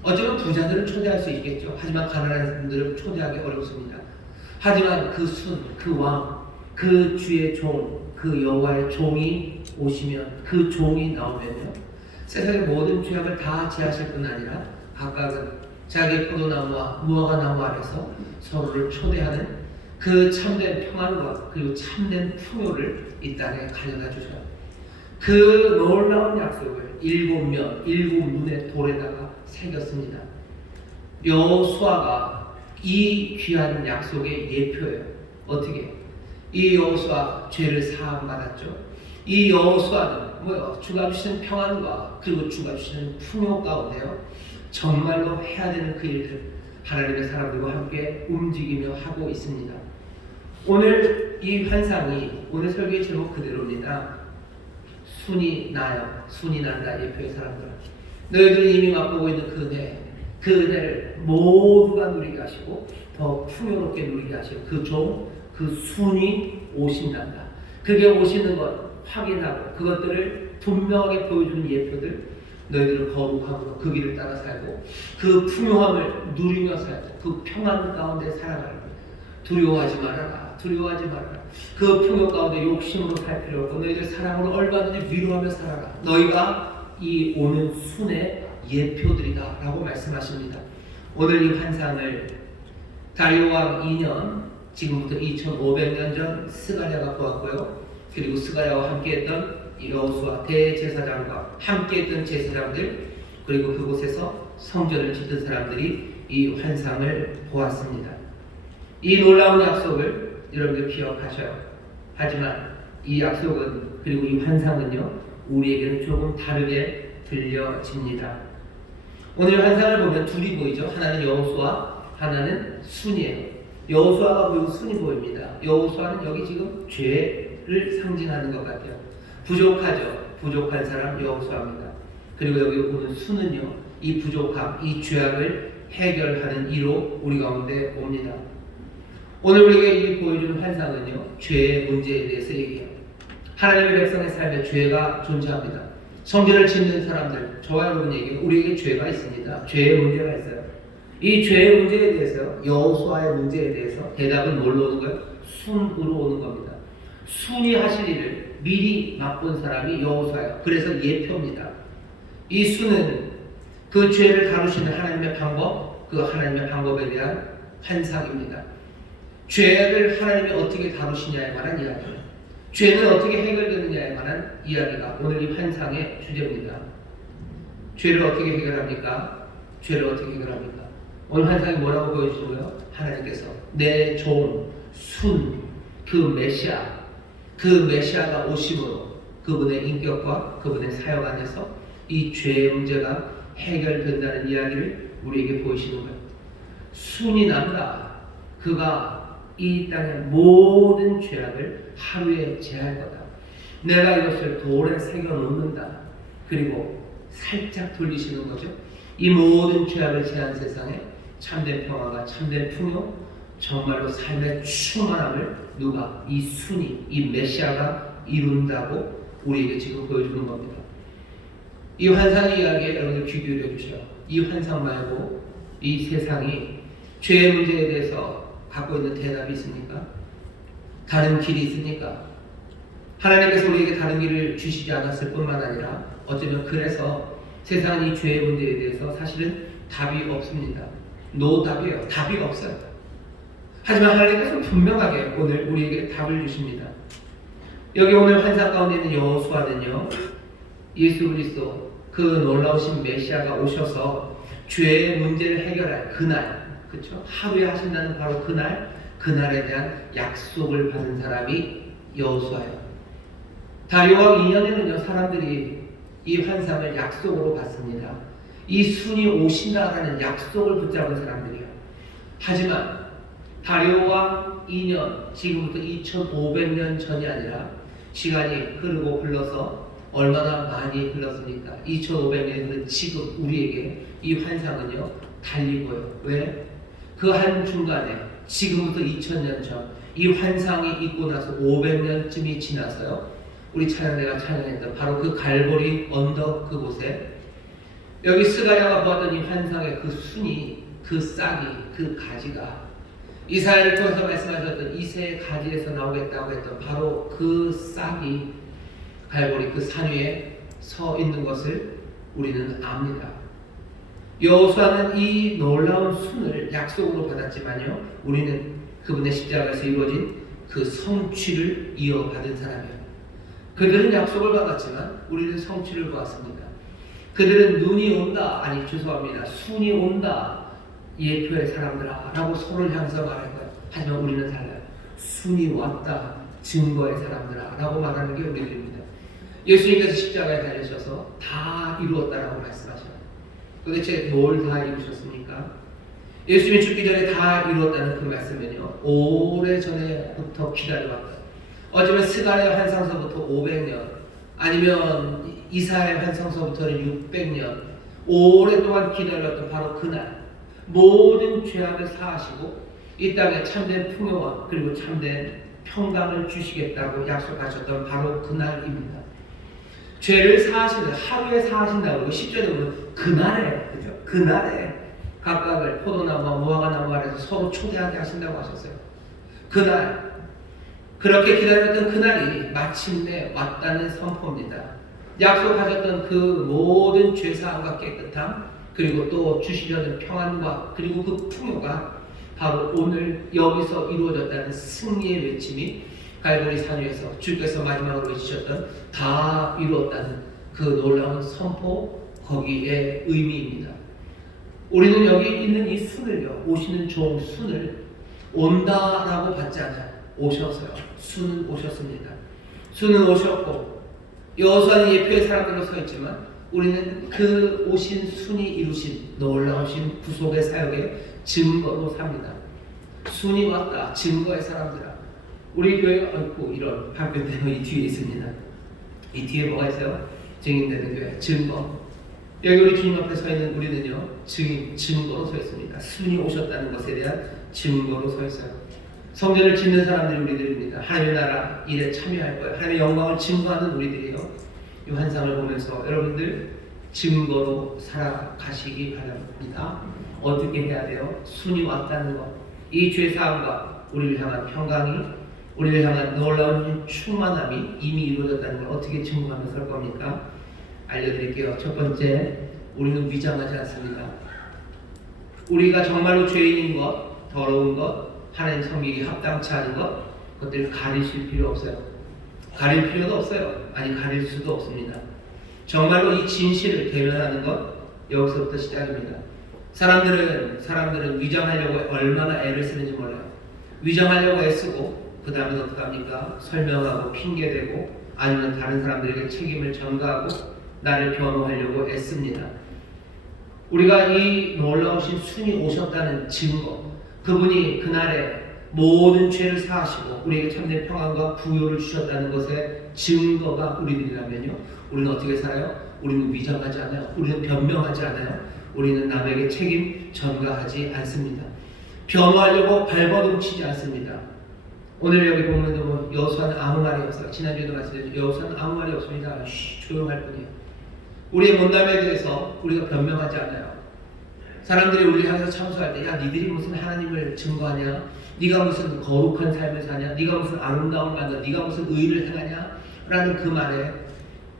어쩌면 부자들은 초대할 수 있겠죠. 하지만 가난한 사람들은 초대하기 어렵습니다. 하지만 그 순, 그 왕, 그 주의 종, 그 여호와의 종이 오시면, 그 종이 나오면요, 세상의 모든 죄악을 다 지하실 뿐 아니라 각각은 자기 포도나무와 무화과나무 아래서 서로를 초대하는 그 참된 평안과 그리고 참된 풍요를 이 땅에 가져다 주셔요. 그 놀라운 약속을 일곱 눈의 돌에다가 새겼습니다. 여호수아가 이 귀한 약속의 예표예요. 어떻게? 이 여호수아 죄를 사함 받았죠. 이 여호수아는 주가 주시는 평안과 그리고 주가 주시는 풍요 가운데요, 정말로 해야 되는 그 일들 하나님의 사람들과 함께 움직이며 하고 있습니다. 오늘 이 환상이 오늘 설교의 제목 그대로입니다. 순이 나요. 순이 난다. 예표의 사람들. 너희들은 이미 맛보고 있는 그 은혜, 그 은혜를 모두가 누리게 하시고 더 풍요롭게 누리게 하시고, 그 종, 그 순이 오신단다. 그게 오시는 것 확인하고 그것들을 분명하게 보여주는 예표들, 너희들은 거룩함으로 그 길을 따라 살고 그 풍요함을 누리며 살고 그 평안 가운데 살아가는 거예요. 두려워하지 말아라. 두려워하지 말아라. 그 풍요 가운데 욕심으로 살 필요 없고 너희들 사랑으로 얼마든지 위로하며 살아라. 너희가 이 오는 순의 예표들이다 라고 말씀하십니다. 오늘 이 환상을 다리오왕 2년, 지금부터 2500년 전 스가랴가 보았고요, 그리고 스가랴와 함께했던 여호수아 대제사장과 함께했던 제사장들, 그리고 그곳에서 성전을 짓던 사람들이 이 환상을 보았습니다. 이 놀라운 약속을 여러분들 기억하셔요. 하지만 이 약속은, 그리고 이 환상은요, 우리에게는 조금 다르게 들려집니다. 오늘 환상을 보면 둘이 보이죠. 하나는 여호수아, 하나는 순이에요. 여호수아가 보이고 순이 보입니다. 여호수아는 여기 지금 죄를 상징하는 것 같아요. 부족하죠. 부족한 사람 여호수아입니다. 그리고 여기 오는 수는요, 이 부족함, 이 죄악을 해결하는 이로 우리 가운데 옵니다. 오늘 우리에게 이 보여주는 환상은요, 죄의 문제에 대해서 얘기해요. 하나님의 백성의 삶에 죄가 존재합니다. 성전을 짓는 사람들, 저와 여러분에게 우리에게 죄가 있습니다. 죄의 문제가 있어요. 이 죄의 문제에 대해서, 여호수아의 문제에 대해서 대답은 뭘로 오는 거예요? 순으로 오는 겁니다. 순이 하실 일을 미리 맛본 사람이 여호수아예요. 그래서 예표입니다. 이 순은 그 죄를 다루시는 하나님의 방법, 그 하나님의 방법에 대한 환상입니다. 죄를 하나님이 어떻게 다루시냐에 관한 이야기입니다. 죄는 어떻게 해결되느냐에 관한 이야기가 오늘 이 환상의 주제입니다. 죄를 어떻게 해결합니까? 죄를 어떻게 해결합니까? 오늘 환상이 뭐라고 보여주시고요? 하나님께서 내 종, 순, 그 메시아가 오심으로 그분의 인격과 그분의 사역 안에서 이 죄의 문제가 해결된다는 이야기를 우리에게 보이시는 거예요. 순이 난다. 그가 이 땅의 모든 죄악을 하루에 제할 거다. 내가 이것을 돌에 새겨 놓는다. 그리고 살짝 돌리시는 거죠. 이 모든 죄악을 제한 세상에 참된 평화가, 참된 풍요, 정말로 삶의 충만함을 누가, 이 순이, 이 메시아가 이룬다고 우리에게 지금 보여주는 겁니다. 이 환상의 이야기에 여러분들 귀 기울여 주셔요. 이 환상 말고 이 세상이 죄의 문제에 대해서 갖고 있는 대답이 있습니까? 다른 길이 있습니까? 하나님께서 우리에게 다른 길을 주시지 않았을 뿐만 아니라 어쩌면 그래서 세상은 이 죄의 문제에 대해서 사실은 답이 없습니다. 노답이에요. 답이 없어요. 하지만 하나님께서 분명하게 오늘 우리에게 답을 주십니다. 여기 오늘 환상 가운데 있는 여호수아는요, 예수 그리스도 그 놀라우신 메시아가 오셔서 죄의 문제를 해결할 그날, 그렇죠? 하루에 하신다는 바로 그날에 대한 약속을 받은 사람이 여호수아예요. 다리오왕 2년에는요, 사람들이 이 환상을 약속으로 받습니다. 이 순이 오신다라는 약속을 붙잡은 사람들이에요. 하지만 다리오왕 2년, 지금부터 2500년 전이 아니라 시간이 흐르고 흘러서 얼마나 많이 흘렀습니까? 2500년이 흐른 지금 우리에게 이 환상은요, 달리 보여요. 왜? 그 한 중간에 지금부터 2000년 전 이 환상이 있고 나서 500년쯤이 지나서요, 우리 찬양대가 찬양했던 바로 그 갈보리 언덕 그곳에 여기 스가랴가 보았던 이 환상의 그 순이, 그 싹이, 그 가지가 이사야를 통해서 말씀하셨던 이새의 가지에서 나오겠다고 했던 바로 그 싹이 갈보리 그 산 위에 서 있는 것을 우리는 압니다. 여호수아는 이 놀라운 순을 약속으로 받았지만요, 우리는 그분의 십자가에서 이루어진 그 성취를 이어받은 사람이에요. 그들은 약속을 받았지만 우리는 성취를 보았습니다. 그들은 눈이 온다, 아니 죄송합니다, 순이 온다, 예표의 사람들아 라고 서로를 향해서 말할 거예요. 하지만 우리는 달라요. 순이 왔다, 증거의 사람들아 라고 말하는 게 우리들입니다. 예수님께서 십자가에 달리셔서 다 이루었다라고 말씀하셔요. 도대체 뭘 다 이루셨습니까? 예수님이 죽기 전에 다 이루었다는 그 말씀은요, 오래전에부터 기다려왔다. 어쩌면 스가랴 환상서부터 500년, 아니면 이사야 환상서부터는 600년, 오랫동안 기다렸던 바로 그날, 모든 죄악을 사하시고 이 땅에 참된 풍요와 그리고 참된 평강을 주시겠다고 약속하셨던 바로 그날입니다. 죄를 사하시는, 하루에 사하신다고 그러고 10절에 보면 그날에, 그죠? 그날에 각각을 포도나무와 무화과나무 아래서 서로 초대하게 하신다고 하셨어요. 그날, 그렇게 기다렸던 그날이 마침내 왔다는 선포입니다. 약속하셨던 그 모든 죄사함과 깨끗함, 그리고 또 주시려는 평안과 그리고 그 풍요가 바로 오늘 여기서 이루어졌다는 승리의 외침이 갈보리 산 위에서 주께서 마지막으로 외치셨던 다 이루었다는 그 놀라운 선포, 거기에 의미입니다. 우리는 여기 있는 이 순을요, 오시는 종 순을 온다라고 받지 않아요. 오셨어요. 순은 오셨습니다. 순은 오셨고 여호수아는 예표의 사람들로 서 있지만 우리는 그 오신 순이 이루신 놀라우신 구속의 사역의 증거로 삽니다. 순이 왔다, 증거의 사람들아. 우리 교회 아이고 이런 발표대가 이 뒤에 있습니다. 이 뒤에 뭐가 있어요? 증인되는 교회, 증거. 여기 우리 주님 앞에 서 있는 우리는요, 증거로 서 있습니다. 순이 오셨다는 것에 대한 증거로 서 있어요. 성전을 짓는 사람들이 우리들입니다. 하나님의 나라 일에 참여할 거예요. 하나님의 영광을 증거하는 우리들이에요. 이 환상을 보면서 여러분들 증거로 살아가시기 바랍니다. 어떻게 해야 돼요? 순이 왔다는 것, 이 죄사함과 우리를 향한 평강이, 우리를 향한 놀라운 충만함이 이미 이루어졌다는 걸 어떻게 증거하면서 할 겁니까? 알려드릴게요. 첫 번째, 우리는 위장하지 않습니다. 우리가 정말로 죄인인 것, 더러운 것, 하나님 섬기기 합당치 않은 것, 그것들을 가리실 필요 없어요. 가릴 필요도 없어요. 아니, 가릴 수도 없습니다. 정말로 이 진실을 대면하는 것, 여기서부터 시작입니다. 사람들은 위장하려고 얼마나 애를 쓰는지 몰라요. 위장하려고 애쓰고 그 다음에 어떻게 합니까? 설명하고 핑계대고 아니면 다른 사람들에게 책임을 전가하고 나를 변호하려고 애씁니다. 우리가 이 놀라우신 순이 오셨다는 증거, 그분이 그날에 모든 죄를 사하시고 우리에게 참된 평안과 부요를 주셨다는 것의 증거가 우리들이라면요, 우리는 어떻게 살아요? 우리는 위장하지 않아요. 우리는 변명하지 않아요. 우리는 남에게 책임 전가하지 않습니다. 변호하려고 발버둥치지 않습니다. 오늘 여기 보면 여호수아는 아무 말이 없어요. 지난주에도 말씀드렸죠. 여호수아는 아무 말이 없습니다. 조용할 뿐이에요. 우리의 못남에 대해서 우리가 변명하지 않아요. 사람들이 우리를 향해서 참소할 때, 야, 니들이 무슨 하나님을 증거하냐? 네가 무슨 거룩한 삶을 사냐? 네가 무슨 아름다움을 만나? 네가 무슨 의를 행하냐? 라는 그 말에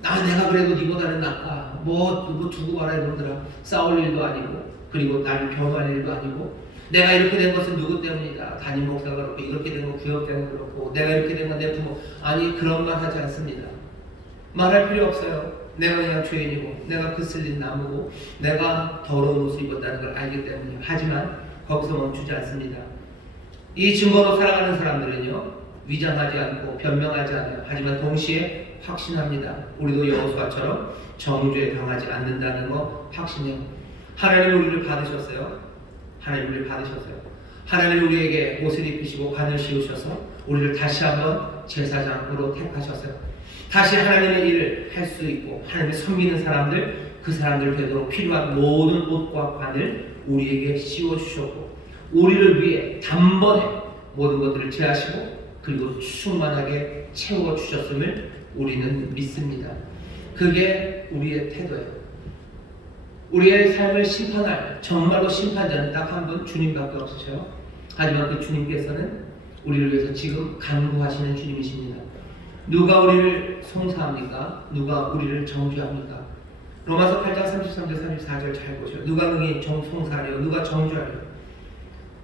내가 그래도 니보다는 낫다. 뭐 두고 가라 이놈들아. 싸울 일도 아니고, 그리고 나를 변호할 일도 아니고, 내가 이렇게 된 것은 누구 때문이다. 담임 목사가 그렇고, 이렇게 된 건 구역장이 그렇고, 내가 이렇게 된 건 내 부모. 아니, 그런 말 하지 않습니다. 말할 필요 없어요. 내가 그냥 죄인이고, 내가 그 쓸린 나무고, 내가 더러운 옷을 입었다는 걸 알기 때문이에요. 하지만 거기서 멈추지 않습니다. 이 증거로 살아가는 사람들은요, 위장하지 않고 변명하지 않아요. 하지만 동시에 확신합니다. 우리도 여호수아처럼 정죄에 당하지 않는다는 거 확신해요. 하나님 우리를 받으셨어요. 하나님 우리를 받으셨어요. 하나님 우리에게 옷을 입히시고 관을 씌우셔서 우리를 다시 한번 제사장으로 택하셨어요. 다시 하나님의 일을 할 수 있고 하나님을 섬기는 사람들, 그 사람들 되도록 필요한 모든 옷과 관을 우리에게 씌워주셨고 우리를 위해 단번에 모든 것들을 제하시고 그리고 충만하게 채워주셨음을 우리는 믿습니다. 그게 우리의 태도예요. 우리의 삶을 심판할 정말로 심판자는 딱 한 분 주님밖에 없으셔요. 하지만 그 주님께서는 우리를 위해서 지금 간구하시는 주님이십니다. 누가 우리를 송사합니까? 누가 우리를 정죄합니까? 로마서 8장 33절 34절 잘 보셔요. 누가 능히 송사하려 누가 정죄하려?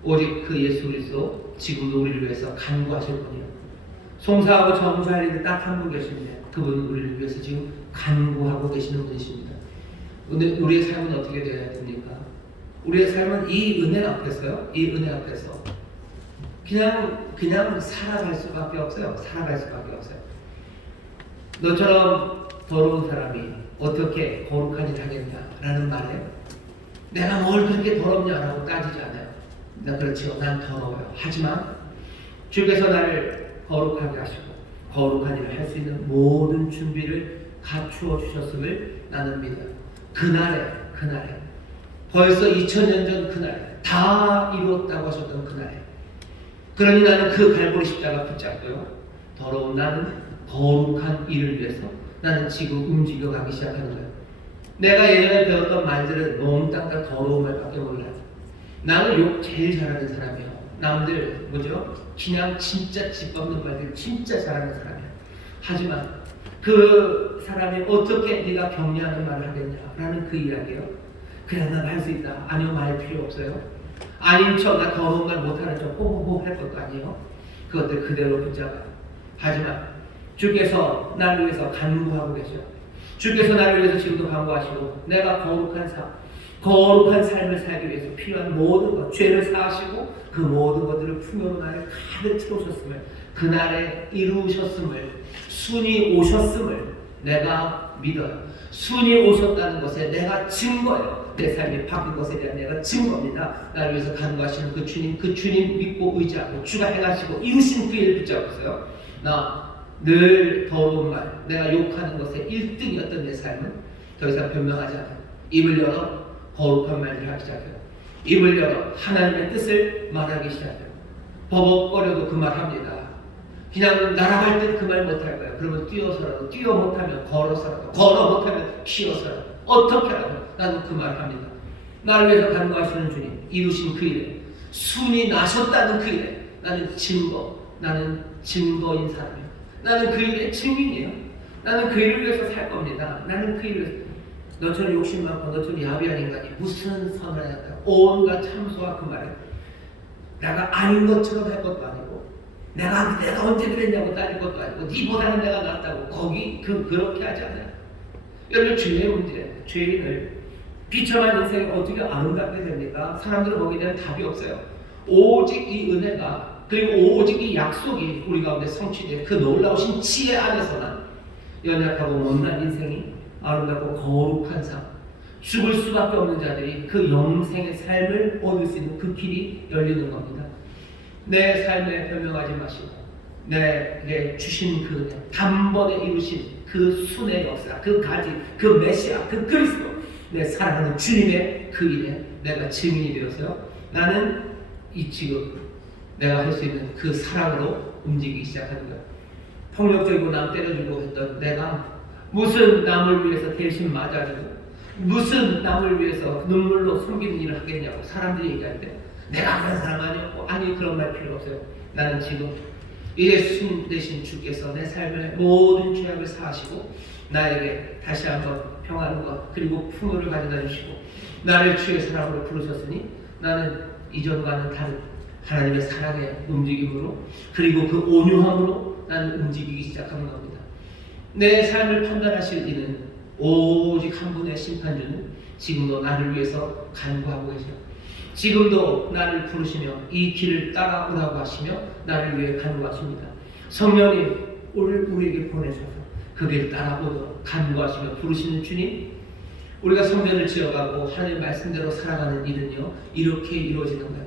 오직 그 예수 그리스도 지금도 우리를 위해서 간구하실 분이요. 송사하고 정죄할 일이 딱 한 분 계십니다. 그분은 우리를 위해서 지금 간구하고 계시는 분이십니다. 근데 우리의 삶은 어떻게 되어야 됩니까? 우리의 삶은 이 은혜 앞에서요. 이 은혜 앞에서 그냥 살아갈 수밖에 없어요. 살아갈 수밖에 없어요. 너처럼 더러운 사람이 어떻게 거룩한 일 하겠냐라는 말에 내가 뭘 그렇게 더럽냐라고 따지지 않아요. 나 그렇지요. 난 더러워요. 하지만 주께서 나를 거룩하게 하시고 거룩한 일을 할 수 있는 모든 준비를 갖추어 주셨음을 나는 믿어요. 그날에 벌써 2000년 전 그날에 다 이루었다고 하셨던 그날에 그러니 나는 그 갈보리 십자가 붙잡고요. 더러운 나는 거룩한 일을 위해서 나는 지금 움직여가기 시작하는 거예요. 내가 예전에 배웠던 말들은 몽땅 다 더러운 말밖에 몰라요. 나는 욕 제일 잘하는 사람이에요. 남들 그냥 진짜 짓밟는 말들 진짜 잘하는 사람이에요. 하지만 그 사람이 어떻게 네가 격려하는 말을 하겠냐라는 그 이야기예요. 그래 난 할 수 있다. 아니요 말 필요 없어요. 아닌 척 나 더러운 말 못하는 척 호호호 할 것도 아니에요. 그것들 그대로 붙잡아요. 하지만 주께서 나를 위해서 간구하고 계셔. 주께서 나를 위해서 지금도 간구하시고 내가 거룩한 삶을 살기 위해서 필요한 모든 것, 죄를 사하시고 그 모든 것들을 풍요로 나를 가득 채우셨음을 그날에 이루셨음을 순이 오셨음을 내가 믿어요. 순이 오셨다는 것에 내가 증거예요. 내 삶이 바뀐 것에 대한 내가 증거입니다. 나를 위해서 간구하시는 그 주님 믿고 의지하고 주가 행하시고 이루신 그 일을 붙잡고 있어요. 나 늘 더러운 말, 내가 욕하는 것에 1등이었던 내 삶은 더 이상 변명하지 않아요. 입을 열어 거룩한 말을 하기 시작해요. 입을 열어 하나님의 뜻을 말하기 시작해요. 버벅거려도 그 말 합니다. 그냥 날아갈 때 그 말 못할 거예요. 그러면 뛰어서라도, 뛰어 못하면 걸어서라도, 걸어 못하면 기어서라도, 어떻게라도 나는 그 말 합니다. 나를 위해서 간구하시는 주님, 이루신 그 일에, 순이 나셨다는 그 일에 나는 증거인 사람이에요. 나는 그 일의 증인이에요. 나는 그 일을 위해서 살 겁니다. 나는 그 일을 위해서. 너처럼 욕심 많고 너처럼 야비한 인간이 무슨 선을 할까? 온갖 참소와 그 말에 내가 아닌 것처럼 할 것도 아니고 내가 언제 그랬냐고 따질 것도 아니고 니보다는 내가 낫다고 그렇게 하지 않아요. 여러분 죄의 문제, 죄인을 비참한 인생이 어떻게 아름답게 됩니까? 사람들은 거기에 대한 답이 없어요. 오직 이 은혜가 그리고 오직 이 약속이 우리 가운데 성취된 그 놀라우신 지혜 안에서만 연약하고 못난 인생이 아름답고 거룩한 삶, 죽을 수밖에 없는 자들이 그 영생의 삶을 얻을 수 있는 그 길이 열리는 겁니다. 내 삶에 변명하지 마시고 내게 주신 그 은혜, 단번에 이루신 그 순의 역사, 그 가지, 그 메시아, 그 그리스도, 내 사랑하는 주님의 그 일에 내가 증인이 되어서요. 나는 이 지금 내가 할 수 있는 그 사랑으로 움직이기 시작하는 거예요. 폭력적이고 남 때려주고 했던 내가 무슨 남을 위해서 대신 맞아주고 무슨 남을 위해서 눈물로 숨기는 일을 하겠냐고 사람들이 얘기할 때 내가 그런 사람 아니었고 아니 그런 말 필요 없어요. 나는 지금 예수 대신 주께서 내 삶의 모든 죄악을 사하시고 나에게 다시 한번 평안과 그리고 풍요를 가져다 주시고 나를 주의 사랑으로 부르셨으니 나는 이전과는 다른 하나님의 사랑의 움직임으로 그리고 그 온유함으로 나는 움직이기 시작하는 겁니다. 내 삶을 판단하실 이는 오직 한 분의 심판주는 지금도 나를 위해서 간구하고 계셔요. 지금도 나를 부르시며 이 길을 따라오라고 하시며 나를 위해 간구하십니다. 성령님 우리에게 보내셔서 그 길 따라오도록 간구하시며 부르시는 주님, 우리가 성전을 지어가고 하나님의 말씀대로 살아가는 일은요 이렇게 이루어지는 거예요.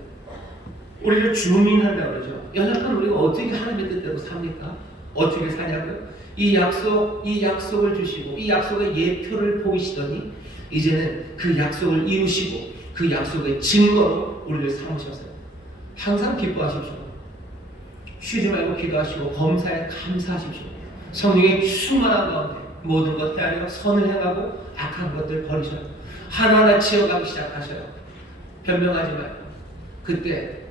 우리를 주민한다고 그러죠. 연약한 우리가 어떻게 하나님의 뜻대로 삽니까? 어떻게 사냐고요? 이 약속을 주시고 이 약속의 예표를 보이시더니 이제는 그 약속을 이루시고 그 약속의 증거로 우리를 삼으셨어요. 항상 기뻐하십시오. 쉬지 말고 기도하시고 범사에 감사하십시오. 성령의 충만한 가운데 모든 것 헤아려 선을 행하고 악한 것들 버리셔요. 하나하나 지어가기 시작하셔요. 변명하지 말고 그때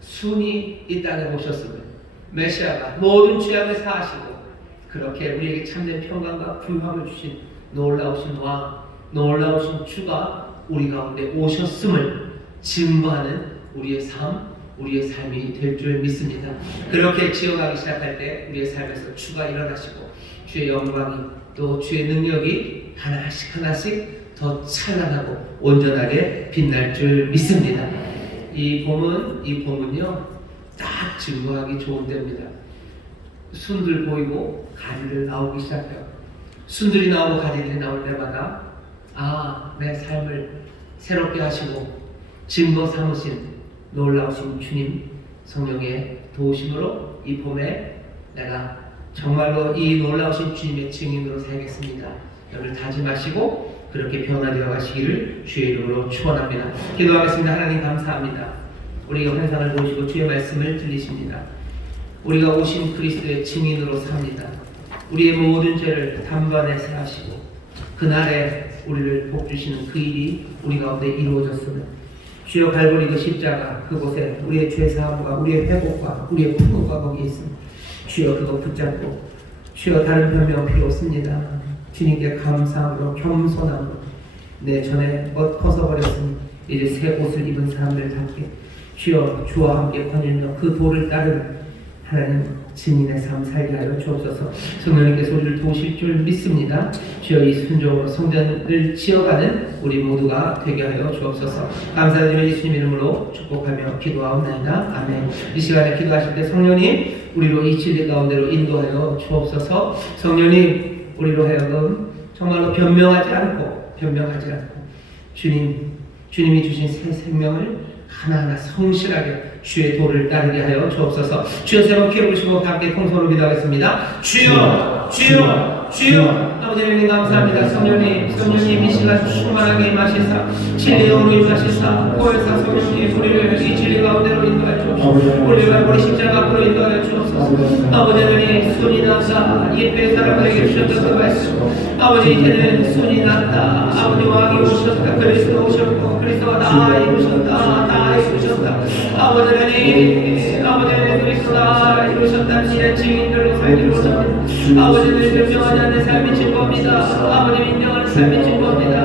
순이 이 땅에 오셨으면 메시아가 모든 죄악을 사하시고 그렇게 우리에게 참된 평강과 부유함을 주신 놀라우신 왕, 놀라우신 주가 우리 가운데 오셨음을 증거하는 우리의 삶, 우리의 삶이 될 줄 믿습니다. 그렇게 지어가기 시작할 때 우리의 삶에서 주가 일어나시고 주의 영광이 또 주의 능력이 하나씩 더 찬란하고 온전하게 빛날 줄 믿습니다. 이 봄은요 딱 증거하기 좋은 때입니다. 순들 보이고 가지들 나오기 시작해요. 순들이 나오고 가지들이 나올 때마다 내 삶을 새롭게 하시고 증거 삼으신 놀라우신 주님 성령의 도우심으로 이 봄에 내가 정말로 이 놀라우신 주님의 증인으로 살겠습니다. 여러분 다짐하시고 그렇게 변화되어 가시기를 주의 이름으로 축원합니다. 기도하겠습니다. 하나님 감사합니다. 우리가 환상을 보시고 주의 말씀을 들리십니다. 우리가 오신 그리스도의 증인으로 삽니다. 우리의 모든 죄를 단번에 사하시고 그날에 우리를 복주시는 그 일이 우리 가운데 이루어졌으면 주여 갈보리 그 십자가 그곳에 우리의 죄사함과 우리의 회복과 우리의 풍요가 거기에 있습니다. 주여 그거 붙잡고 주여 다른 변명 필요 없습니다. 주님께 감사함으로 겸손함으로 내 전에 벗어버렸으니 이제 새 옷을 입은 사람들답게 주여 주와 함께 거닐며 그 도를 따르는 하나님 증인의 삶 살게 하여 주옵소서. 성령님께서 우리를 도우실 줄 믿습니다. 주여 이 순종으로 성전을 지어가는 우리 모두가 되게 하여 주옵소서. 감사드리며 예수님 이름으로 축복하며 기도하옵나이다. 아멘. 이 시간에 기도하실 때 성령님 우리로 이 진리 가운데로 인도하여 주옵소서. 성령님 우리로 하여금 정말로 변명하지 않고 주님이 주신 새 생명을 하나하나 성실하게 주의 도를 따르게 하여 주옵소서. 주여 세 번 키워보시고 함께 통성으로 기도하겠습니다. 주여, 주여, 주여 아버지 하나님 감사합니다. 성령님 이 시간 충만하게 임하시사 진리로 임하시사 보혜사 성령님 우리를 이 진리 가운데로 인도하여 주옵소서. 우리가 우리 십자가 앞으로 인도하여 주옵소서. 아버지 하나님 손이 나사 옛배 사람들에게 주셨던 그 말씀 아버지 이제는 손이 났다. 아버지 왕이 오셨다. 그리스도 오셨고 그리스도가 다 이루셨다. 다 이루셨다. 아버지 하나님 그리스도가 이루셨다는 이런 증인들로 살기를 원합니다. 아버지는 변명하지 않는 삶이 증거입니다. 아버지 인정하는 삶이 증거입니다.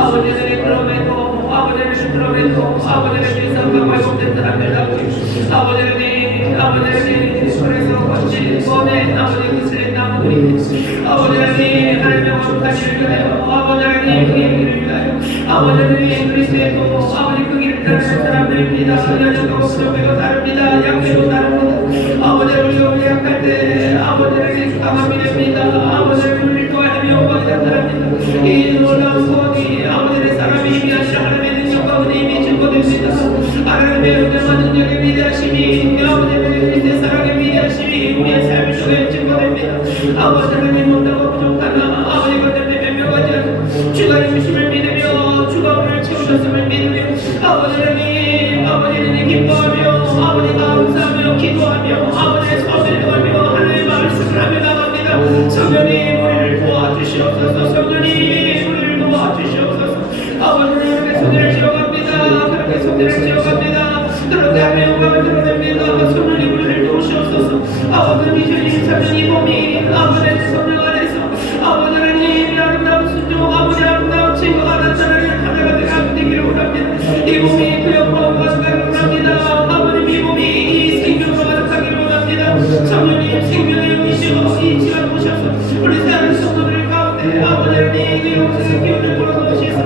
아버지는 그럼에도 아버지는 일상과 왜곡된 사람들 아버지는 그래서 거친 몸에 아버지 그슬린 나무들이 아버지는 하나님의 거룩하시를 위하여 아버지는 길을 위하여 아버지는 그리스도의 도 아버지 그 길을 따르는 사람들입니다. 여전도 부족해도 다릅니다. 약해도 다릅니다. 아버지를 우리 약할 때 아버지는 강함이 됩니다. 아버지를 우리를 도와내며 영광이 나타납니다. 이 놀라운 구원이 아버지의 사람이 힘이 아니라 하나님의 능력과 은혜임이 증거됩니다. 하나님의 은혜와 능력의 위대하심이 아버지의 그리스도의 사랑의 위대하심이 우리의 삶을 통해 증거됩니다. 아버지 하나님 못하고 부족하나 아버지 곁에 변명하지 않고 주가 이루심을 믿으며 주가 우리를 채우셨음을 믿으며 아버지는 기뻐하며 아버지 감사하며 기도하며 아버지의 손을 걸며 하나님의 말씀을 하며 나갑니다. 성령님 우리를 도와주시옵소서. 성령님 우리를 도와주시옵소서. 아버지는 그렇게 손을 지어갑니다. 그렇게 손을 지어갑니다. 그렇게 하며 영광을 드러냅니다. 성령님 우리를 도우시옵소서. 아버지는 2023년 이 봄이 아버지의 성령 안에서 아버지는 이 아름다운 순종 아버지 아름다운 증거가 나타나는 하나가 되기를 원합니다. 이 봄이 그 영광과 가득하기를 원합니다. 아버님 이 봄이 이 생명으로 가득하기를 원합니다. 성령님 생명의 영이시고 이 시간 오셔서 우리 사는 성도들 가운데 아버지는 이 영생의 기운을 불어넣으시사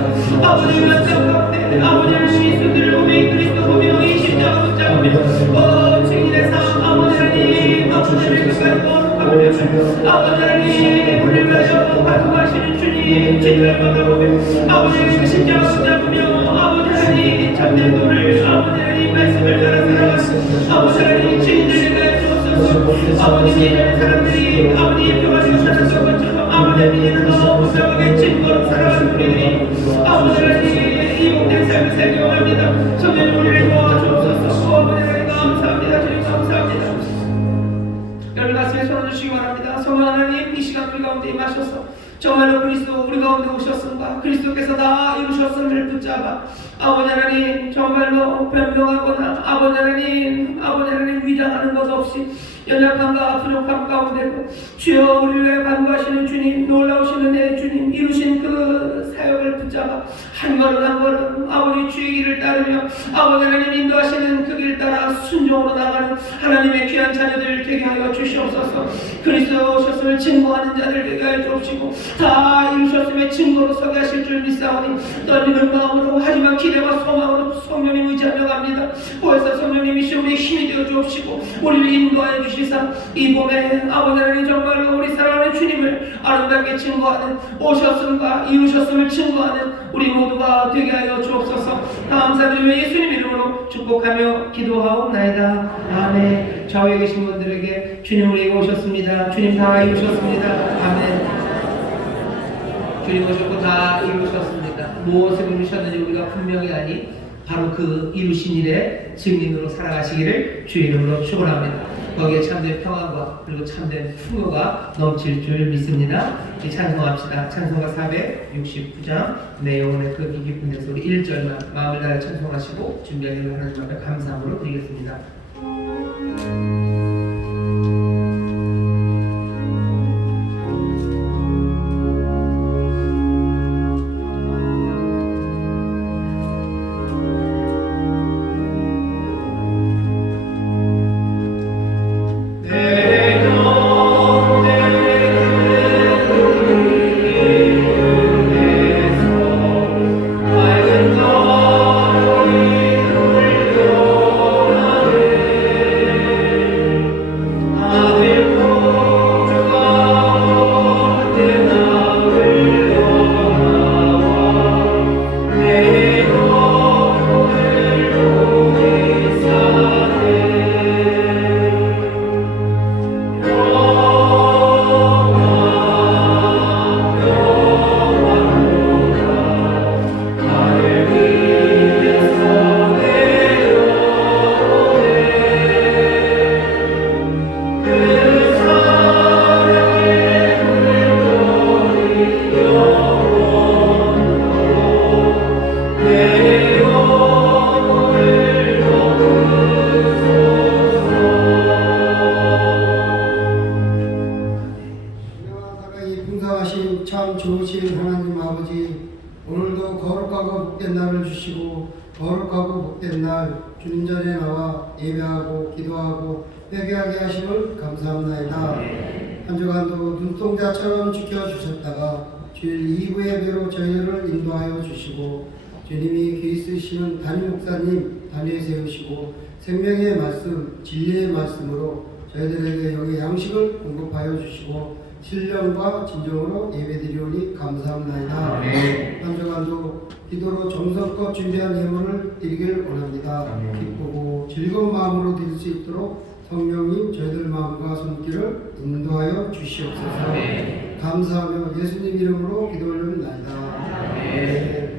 아버지의 연장 가운데 아버지는 이 손들을 보며 그리스도 보며 이 십자가 붙잡으며 증인의 삶 아버지는 아버지를 끝까지 거룩하며 아버지는 우리를 위하여 가져가시는 주님 진리를 바라보며 아버지는 그 십자가 붙잡으며 아버지는 참된 도를 아버지는 말씀을 따라 살아가시고 아버지는 증인들에게 가여 주옵소서. 아버지 믿는 사람들이 아버지의 평화를 살았던 것처럼 아버지의 믿는 너무 무상하게 증거로 살아가는 우리들이 아버지는 이 복된 삶을 살기 원합니다. 성령 우리를 도와주옵소서. 아버지는 감사합니다. 주님 감사합니다. 여러분 가슴에 손을 주시기 바랍니다. 성령 하나님 이 시간 우리 가운데 임하셔서 정말로 그리스도 우리 가운데 오셨음과 그리스도께서 다 이루셨음을 붙잡아 아버지 하나님 정말로 변명하거나 아버지 하나님 위장하는 것 없이 연약함과 부족함 가운데도 주여 우리를 위해 간구하시는 주님 놀라우신 은혜의 주님 이루신 그 사역을 붙잡아 한 걸음 한 걸음 아버지 주의 길을 따르며 아버지 하나님 인도하시는 그 길 따라 순종으로 나가는 하나님의 귀한 자녀들 되게 하여 주시옵소서. 그리스도 오셨음을 증거하는 자들 되게 하여 주옵시고 다 이루셨음의 증거로 서게 하실 줄 믿사오니 떨리는 마음으로 하지만 기대와 소망으로 성령님 의지하며 갑니다. 보혜사 성령님이시 우리의 힘이 되어 주옵시고 우리를 인도하여 주시사 이 봄에 아버지 하나님 정말로 우리 사랑하는 주님을 아름답게 증거하는 오셨음과 이루셨음을 증거하는 우리 모두가 되게 하여 주옵소서. 감사드리며 예수님 이름으로 축복하며 기도하옵나이다. 아멘. 좌우에 계신 분들에게 주님 우리에게 오셨습니다. 주님 다 이루셨습니다. 아멘. 주님 오셨고 다 이루셨습니다. 무엇을 이루셨는지 우리가 분명히 아니 바로 그 이루신 일의 증인으로 살아가시기를 주의 이름으로 축원합니다. 거기에 참된 평안과 그리고 참된 풍요가 넘칠 줄 믿습니다. 찬송합시다. 찬송가 469장 내 영혼의 그 깊은 데서 우리 1절만 마음을 다해 찬송하시고 준비하기를 하나님 앞에 감사함으로 드리겠습니다. 맑은 거울이 울려 나와 예배하고 기도하고 회개하게 하심을 감사합나이다. 한 주간도 눈동자처럼 지켜주셨다가 주일 2부 예배로 저희를 인도하여 주시고 주님이 귀 쓰시는 담임 목사님 단위에 세우시고 생명의 말씀, 진리의 말씀으로 저희들에게 영의 양식을 공급하여 주시고 신령과 진정으로 예배드리오니 감사합나이다. 한 주간도 기도로 정성껏 준비한 예물을 드리길 원합니다. 기쁘고 즐거운 마음으로 드릴 수 있도록 성령님 저희들 마음과 손길을 인도하여 주시옵소서. 감사하며 예수님 이름으로 기도 올립니다. 아멘.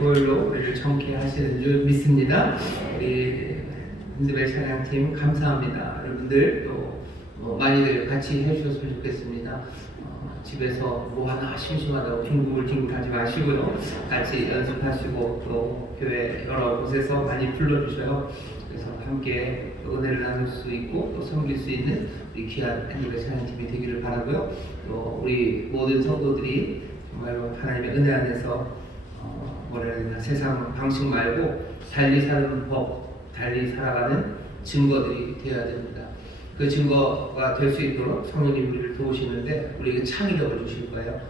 보혈로 우리를 정케 하시는 줄 믿습니다. 우리 흔들의 찬양팀 감사합니다. 여러분들 또 많이들 같이 해주셨으면 좋겠습니다. 집에서 뭐 하나 심심하다고 뒹굴뒹굴 하지 마시고요. 같이 연습하시고 또 교회 여러 곳에서 많이 불러주셔요. 그래서 함께 은혜를 나눌 수 있고 또 섬길 수 있는 우리 귀한 흔들의 찬양팀이 되기를 바라고요. 또 우리 모든 성도들이 정말로 하나님의 은혜 안에서 뭐라 해야 되나, 세상 방식 말고 달리 사는 법, 달리 살아가는 증거들이 되어야 됩니다. 그 증거가 될 수 있도록 성령님 우리를 도우시는데 우리에게 창의력을 주실 거예요.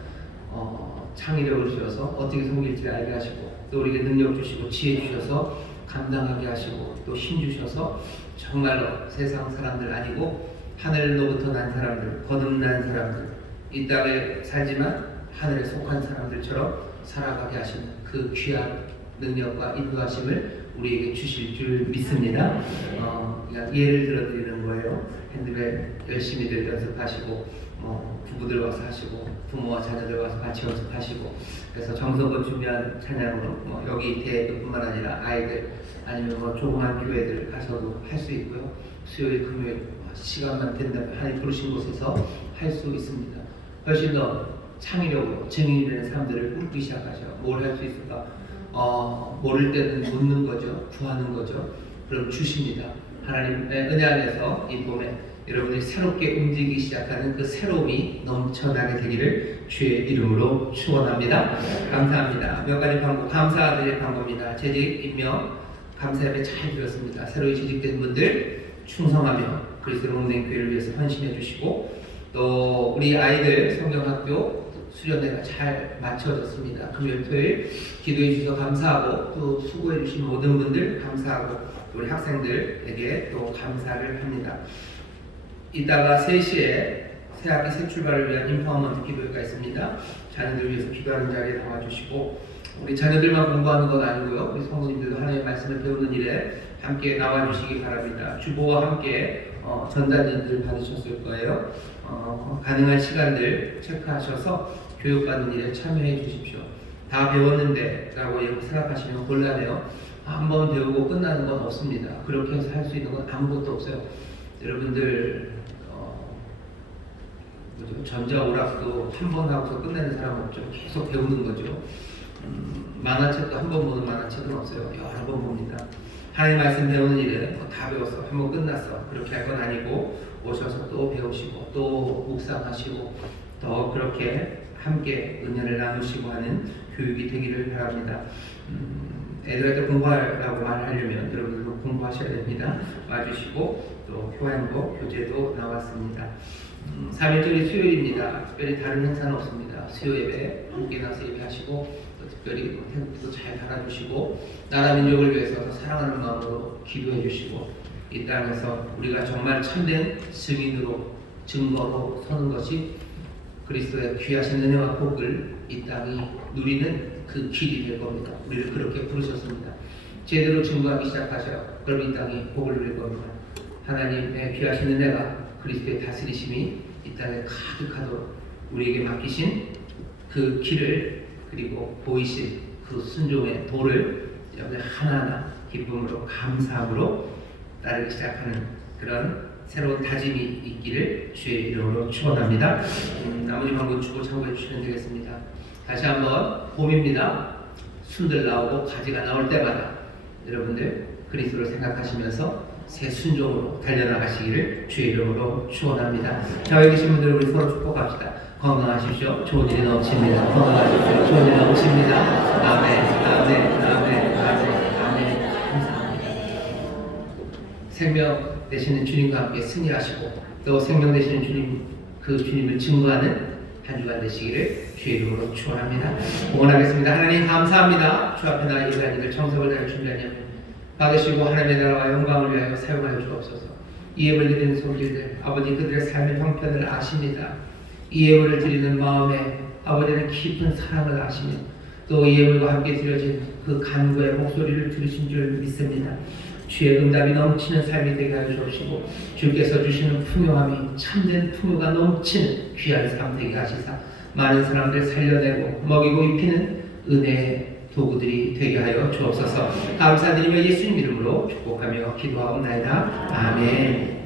창의력을 주셔서 어떻게 섬길지 알게 하시고 또 우리에게 능력 주시고 지혜 주셔서 감당하게 하시고 또 힘 주셔서 정말로 세상 사람들 아니고 하늘로부터 난 사람들, 거듭난 사람들, 이 땅에 살지만 하늘에 속한 사람들처럼 살아가게 하시는 그 귀한 능력과 인도하심을 우리에게 주실 줄 믿습니다. 그냥 예를 들어드리는 거예요. 핸드벨 열심히들 연습하시고 부부들 와서 하시고 부모와 자녀들 와서 같이 연습하시고 그래서 정성껏 준비한 찬양으로 여기 대뿐만 아니라 아이들 아니면 조그만 교회들 가서도 할 수 있고요. 수요일 금요일 시간만 된다면 하나님 부르신 곳에서 할 수 있습니다. 훨씬 더 창의력으로 증인이 되는 사람들을 꿈꾸기 시작하죠. 뭘 할 수 있을까? 모를 때는 묻는 거죠. 구하는 거죠. 그럼 주십니다. 하나님의 은혜 안에서 이 봄에 여러분들이 새롭게 움직이기 시작하는 그 새로움이 넘쳐나게 되기를 주의 이름으로 축원합니다. 감사합니다. 몇 가지 방법, 감사드릴 방법입니다. 재직, 임명, 감사 예배 잘 드렸습니다. 새로 재직된 분들 충성하며 그리스도 몸된 교회를 위해서 헌신해 주시고, 또 우리 아이들 성경학교 수련회가 잘 마쳐졌습니다. 금요일, 토요일 기도해 주셔서 감사하고, 또 수고해 주신 모든 분들 감사하고, 우리 학생들에게 또 감사를 합니다. 이따가 3시에 새학기 새 출발을 위한 인파워먼트 기도회가 있습니다. 자녀들을 위해서 기도하는 자리에 나와주시고, 우리 자녀들만 공부하는 건 아니고요, 우리 성도님들도 하나님의 말씀을 배우는 일에 함께 나와주시기 바랍니다. 주보와 함께 전단지들 받으셨을 거예요. 가능한 시간들 체크하셔서 교육받는 일에 참여해 주십시오. 다 배웠는데 라고 생각하시면 곤란해요. 한번 배우고 끝나는 건 없습니다. 그렇게 해서 할 수 있는 건 아무것도 없어요. 여러분들 전자오락도 한 번 하고서 끝내는 사람 없죠. 계속 배우는 거죠. 만화책도 한 번 보는 만화책은 없어요. 여러 번 봅니다. 하나님 말씀 배우는 일은 다 배웠어, 한 번 끝났어, 그렇게 할 건 아니고 오셔서 또 배우시고 또 묵상하시고 더 그렇게 함께 은혜를 나누시고 하는 교육이 되기를 바랍니다. 애들한테 공부하라고 말하려면 여러분들도 공부하셔야 됩니다. 와주시고, 또 교환도 교재도 나왔습니다. 3일절이 수요일입니다. 특별히 다른 행사는 없습니다. 수요 예배 함께 나서 예배하시고, 특별히 텐트도 잘 달아주시고, 나라 민족을 위해서 더 사랑하는 마음으로 기도해 주시고, 이 땅에서 우리가 정말 참된 증인으로, 증거로 서는 것이 그리스도의 귀하신 은혜와 복을 이 땅이 누리는 그 길이 될 겁니다. 우리를 그렇게 부르셨습니다. 제대로 증거하기 시작하셔요. 그럼 이 땅이 복을 누릴 겁니다. 하나님의 귀하신 은혜가, 그리스도의 다스리심이 이 땅에 가득하도록 우리에게 맡기신 그 길을, 그리고 보이신 그 순종의 도를 여러분들 하나하나 기쁨으로, 감사함으로 따르기 시작하는 그런 새로운 다짐이 있기를 주의 이름으로 축원합니다. 나머지 방법 주고 참고해 주시면 되겠습니다. 다시 한번 봄입니다. 순들 나오고 가지가 나올 때마다 여러분들 그리스도를 생각하시면서 새 순종으로 달려나가시기를 주의 이름으로 축원합니다. 자, 여기 계신 분들 우리 서로 축복합시다. 건강하십시오. 좋은 일이 넘칩니다. 건강하십시오. 좋은 일이 넘칩니다. 아멘, 아멘, 아멘, 아멘, 아멘. 감사합니다. 생명 되시는 주님과 함께 승리하시고, 또 생명 되시는 주님, 그 주님을 증거하는 한 주간 되시기를 주의 이름으로 축원합니다. 응원하겠습니다. 하나님 감사합니다. 주 앞에 나의 예배하니들 정성을 다해 준비하냐면 받으시고 하나님의 나라와 영광을 위하여 사용하여 주옵소서. 이 예물 드리는 손길들, 아버지 그들의 삶의 형편을 아십니다. 이 예물을 드리는 마음에 아버지는 깊은 사랑을 아시며, 또 이 예물과 함께 드려진 그 간구의 목소리를 들으신 줄 믿습니다. 주의 응답이 넘치는 삶이 되게 하여 주시고, 주께서 주시는 풍요함이 참된 풍요가 넘치는 귀한 삶 되게 하시사 많은 사람들 살려내고 먹이고 입히는 은혜의 도구들이 되게 하여 주옵소서. 감사드리며 예수님 이름으로 축복하며 기도하옵나이다. 아멘.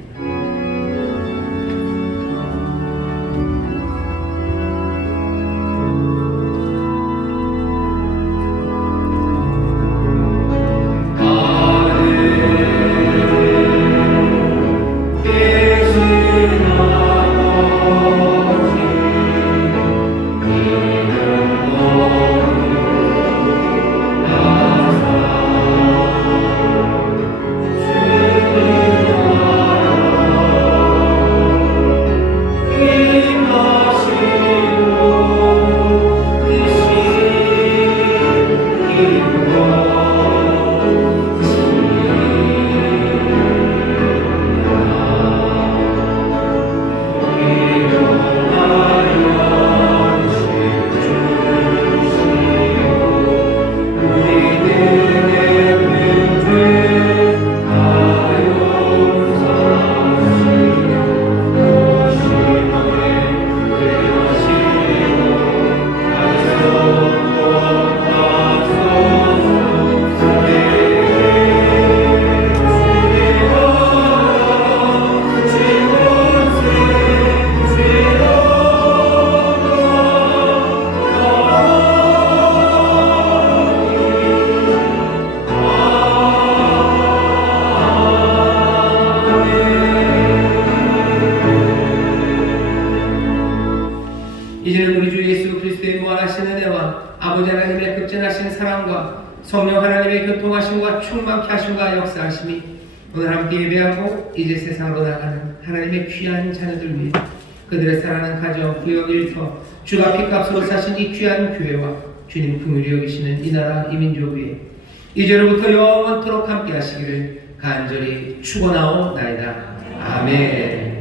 무한하신 은혜와 아버지 하나님의 극진하신 사랑과 성령 하나님의 교통하심과 충만케 하심과 역사하심이 오늘 함께 예배하고 이제 세상으로 나가는 하나님의 귀한 자녀들 위해 그들의 사랑하는 가정, 구역, 일터, 주가 피값으로 사신 이 귀한 교회와 주님 긍휼히 여기시는 이 나라 이 민족 위에 이제로부터 영원토록 함께 하시기를 간절히 축원하옵나이다. 아멘.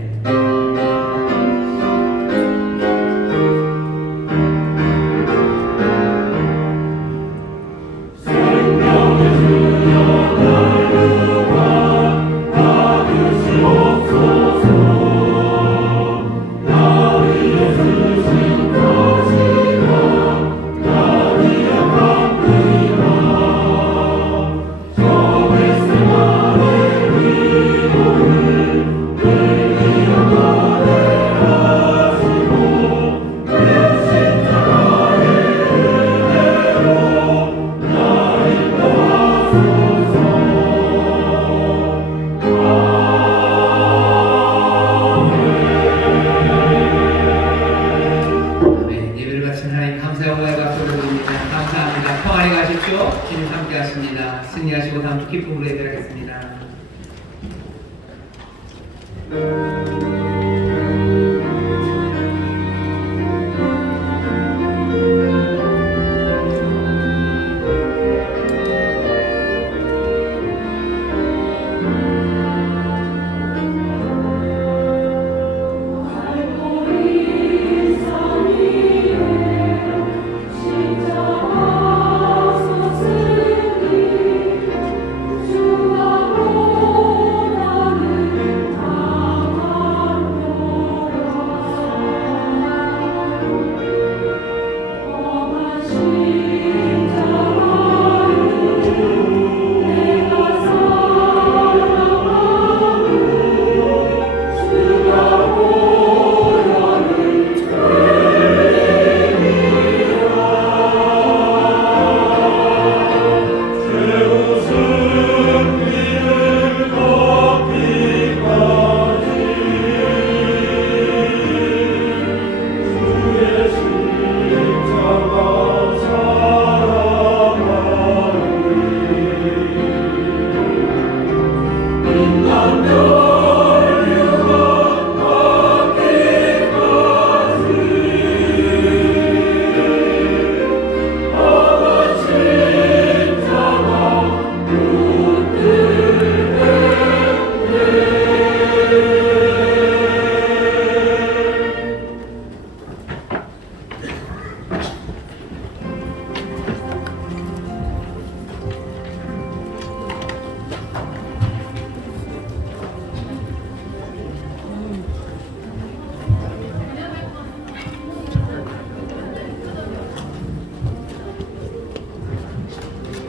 감사합니다. 평안히 가십시오. 주님 함께 하십니다. 승리하시고 다음 주 기쁨으로 예배하겠습니다.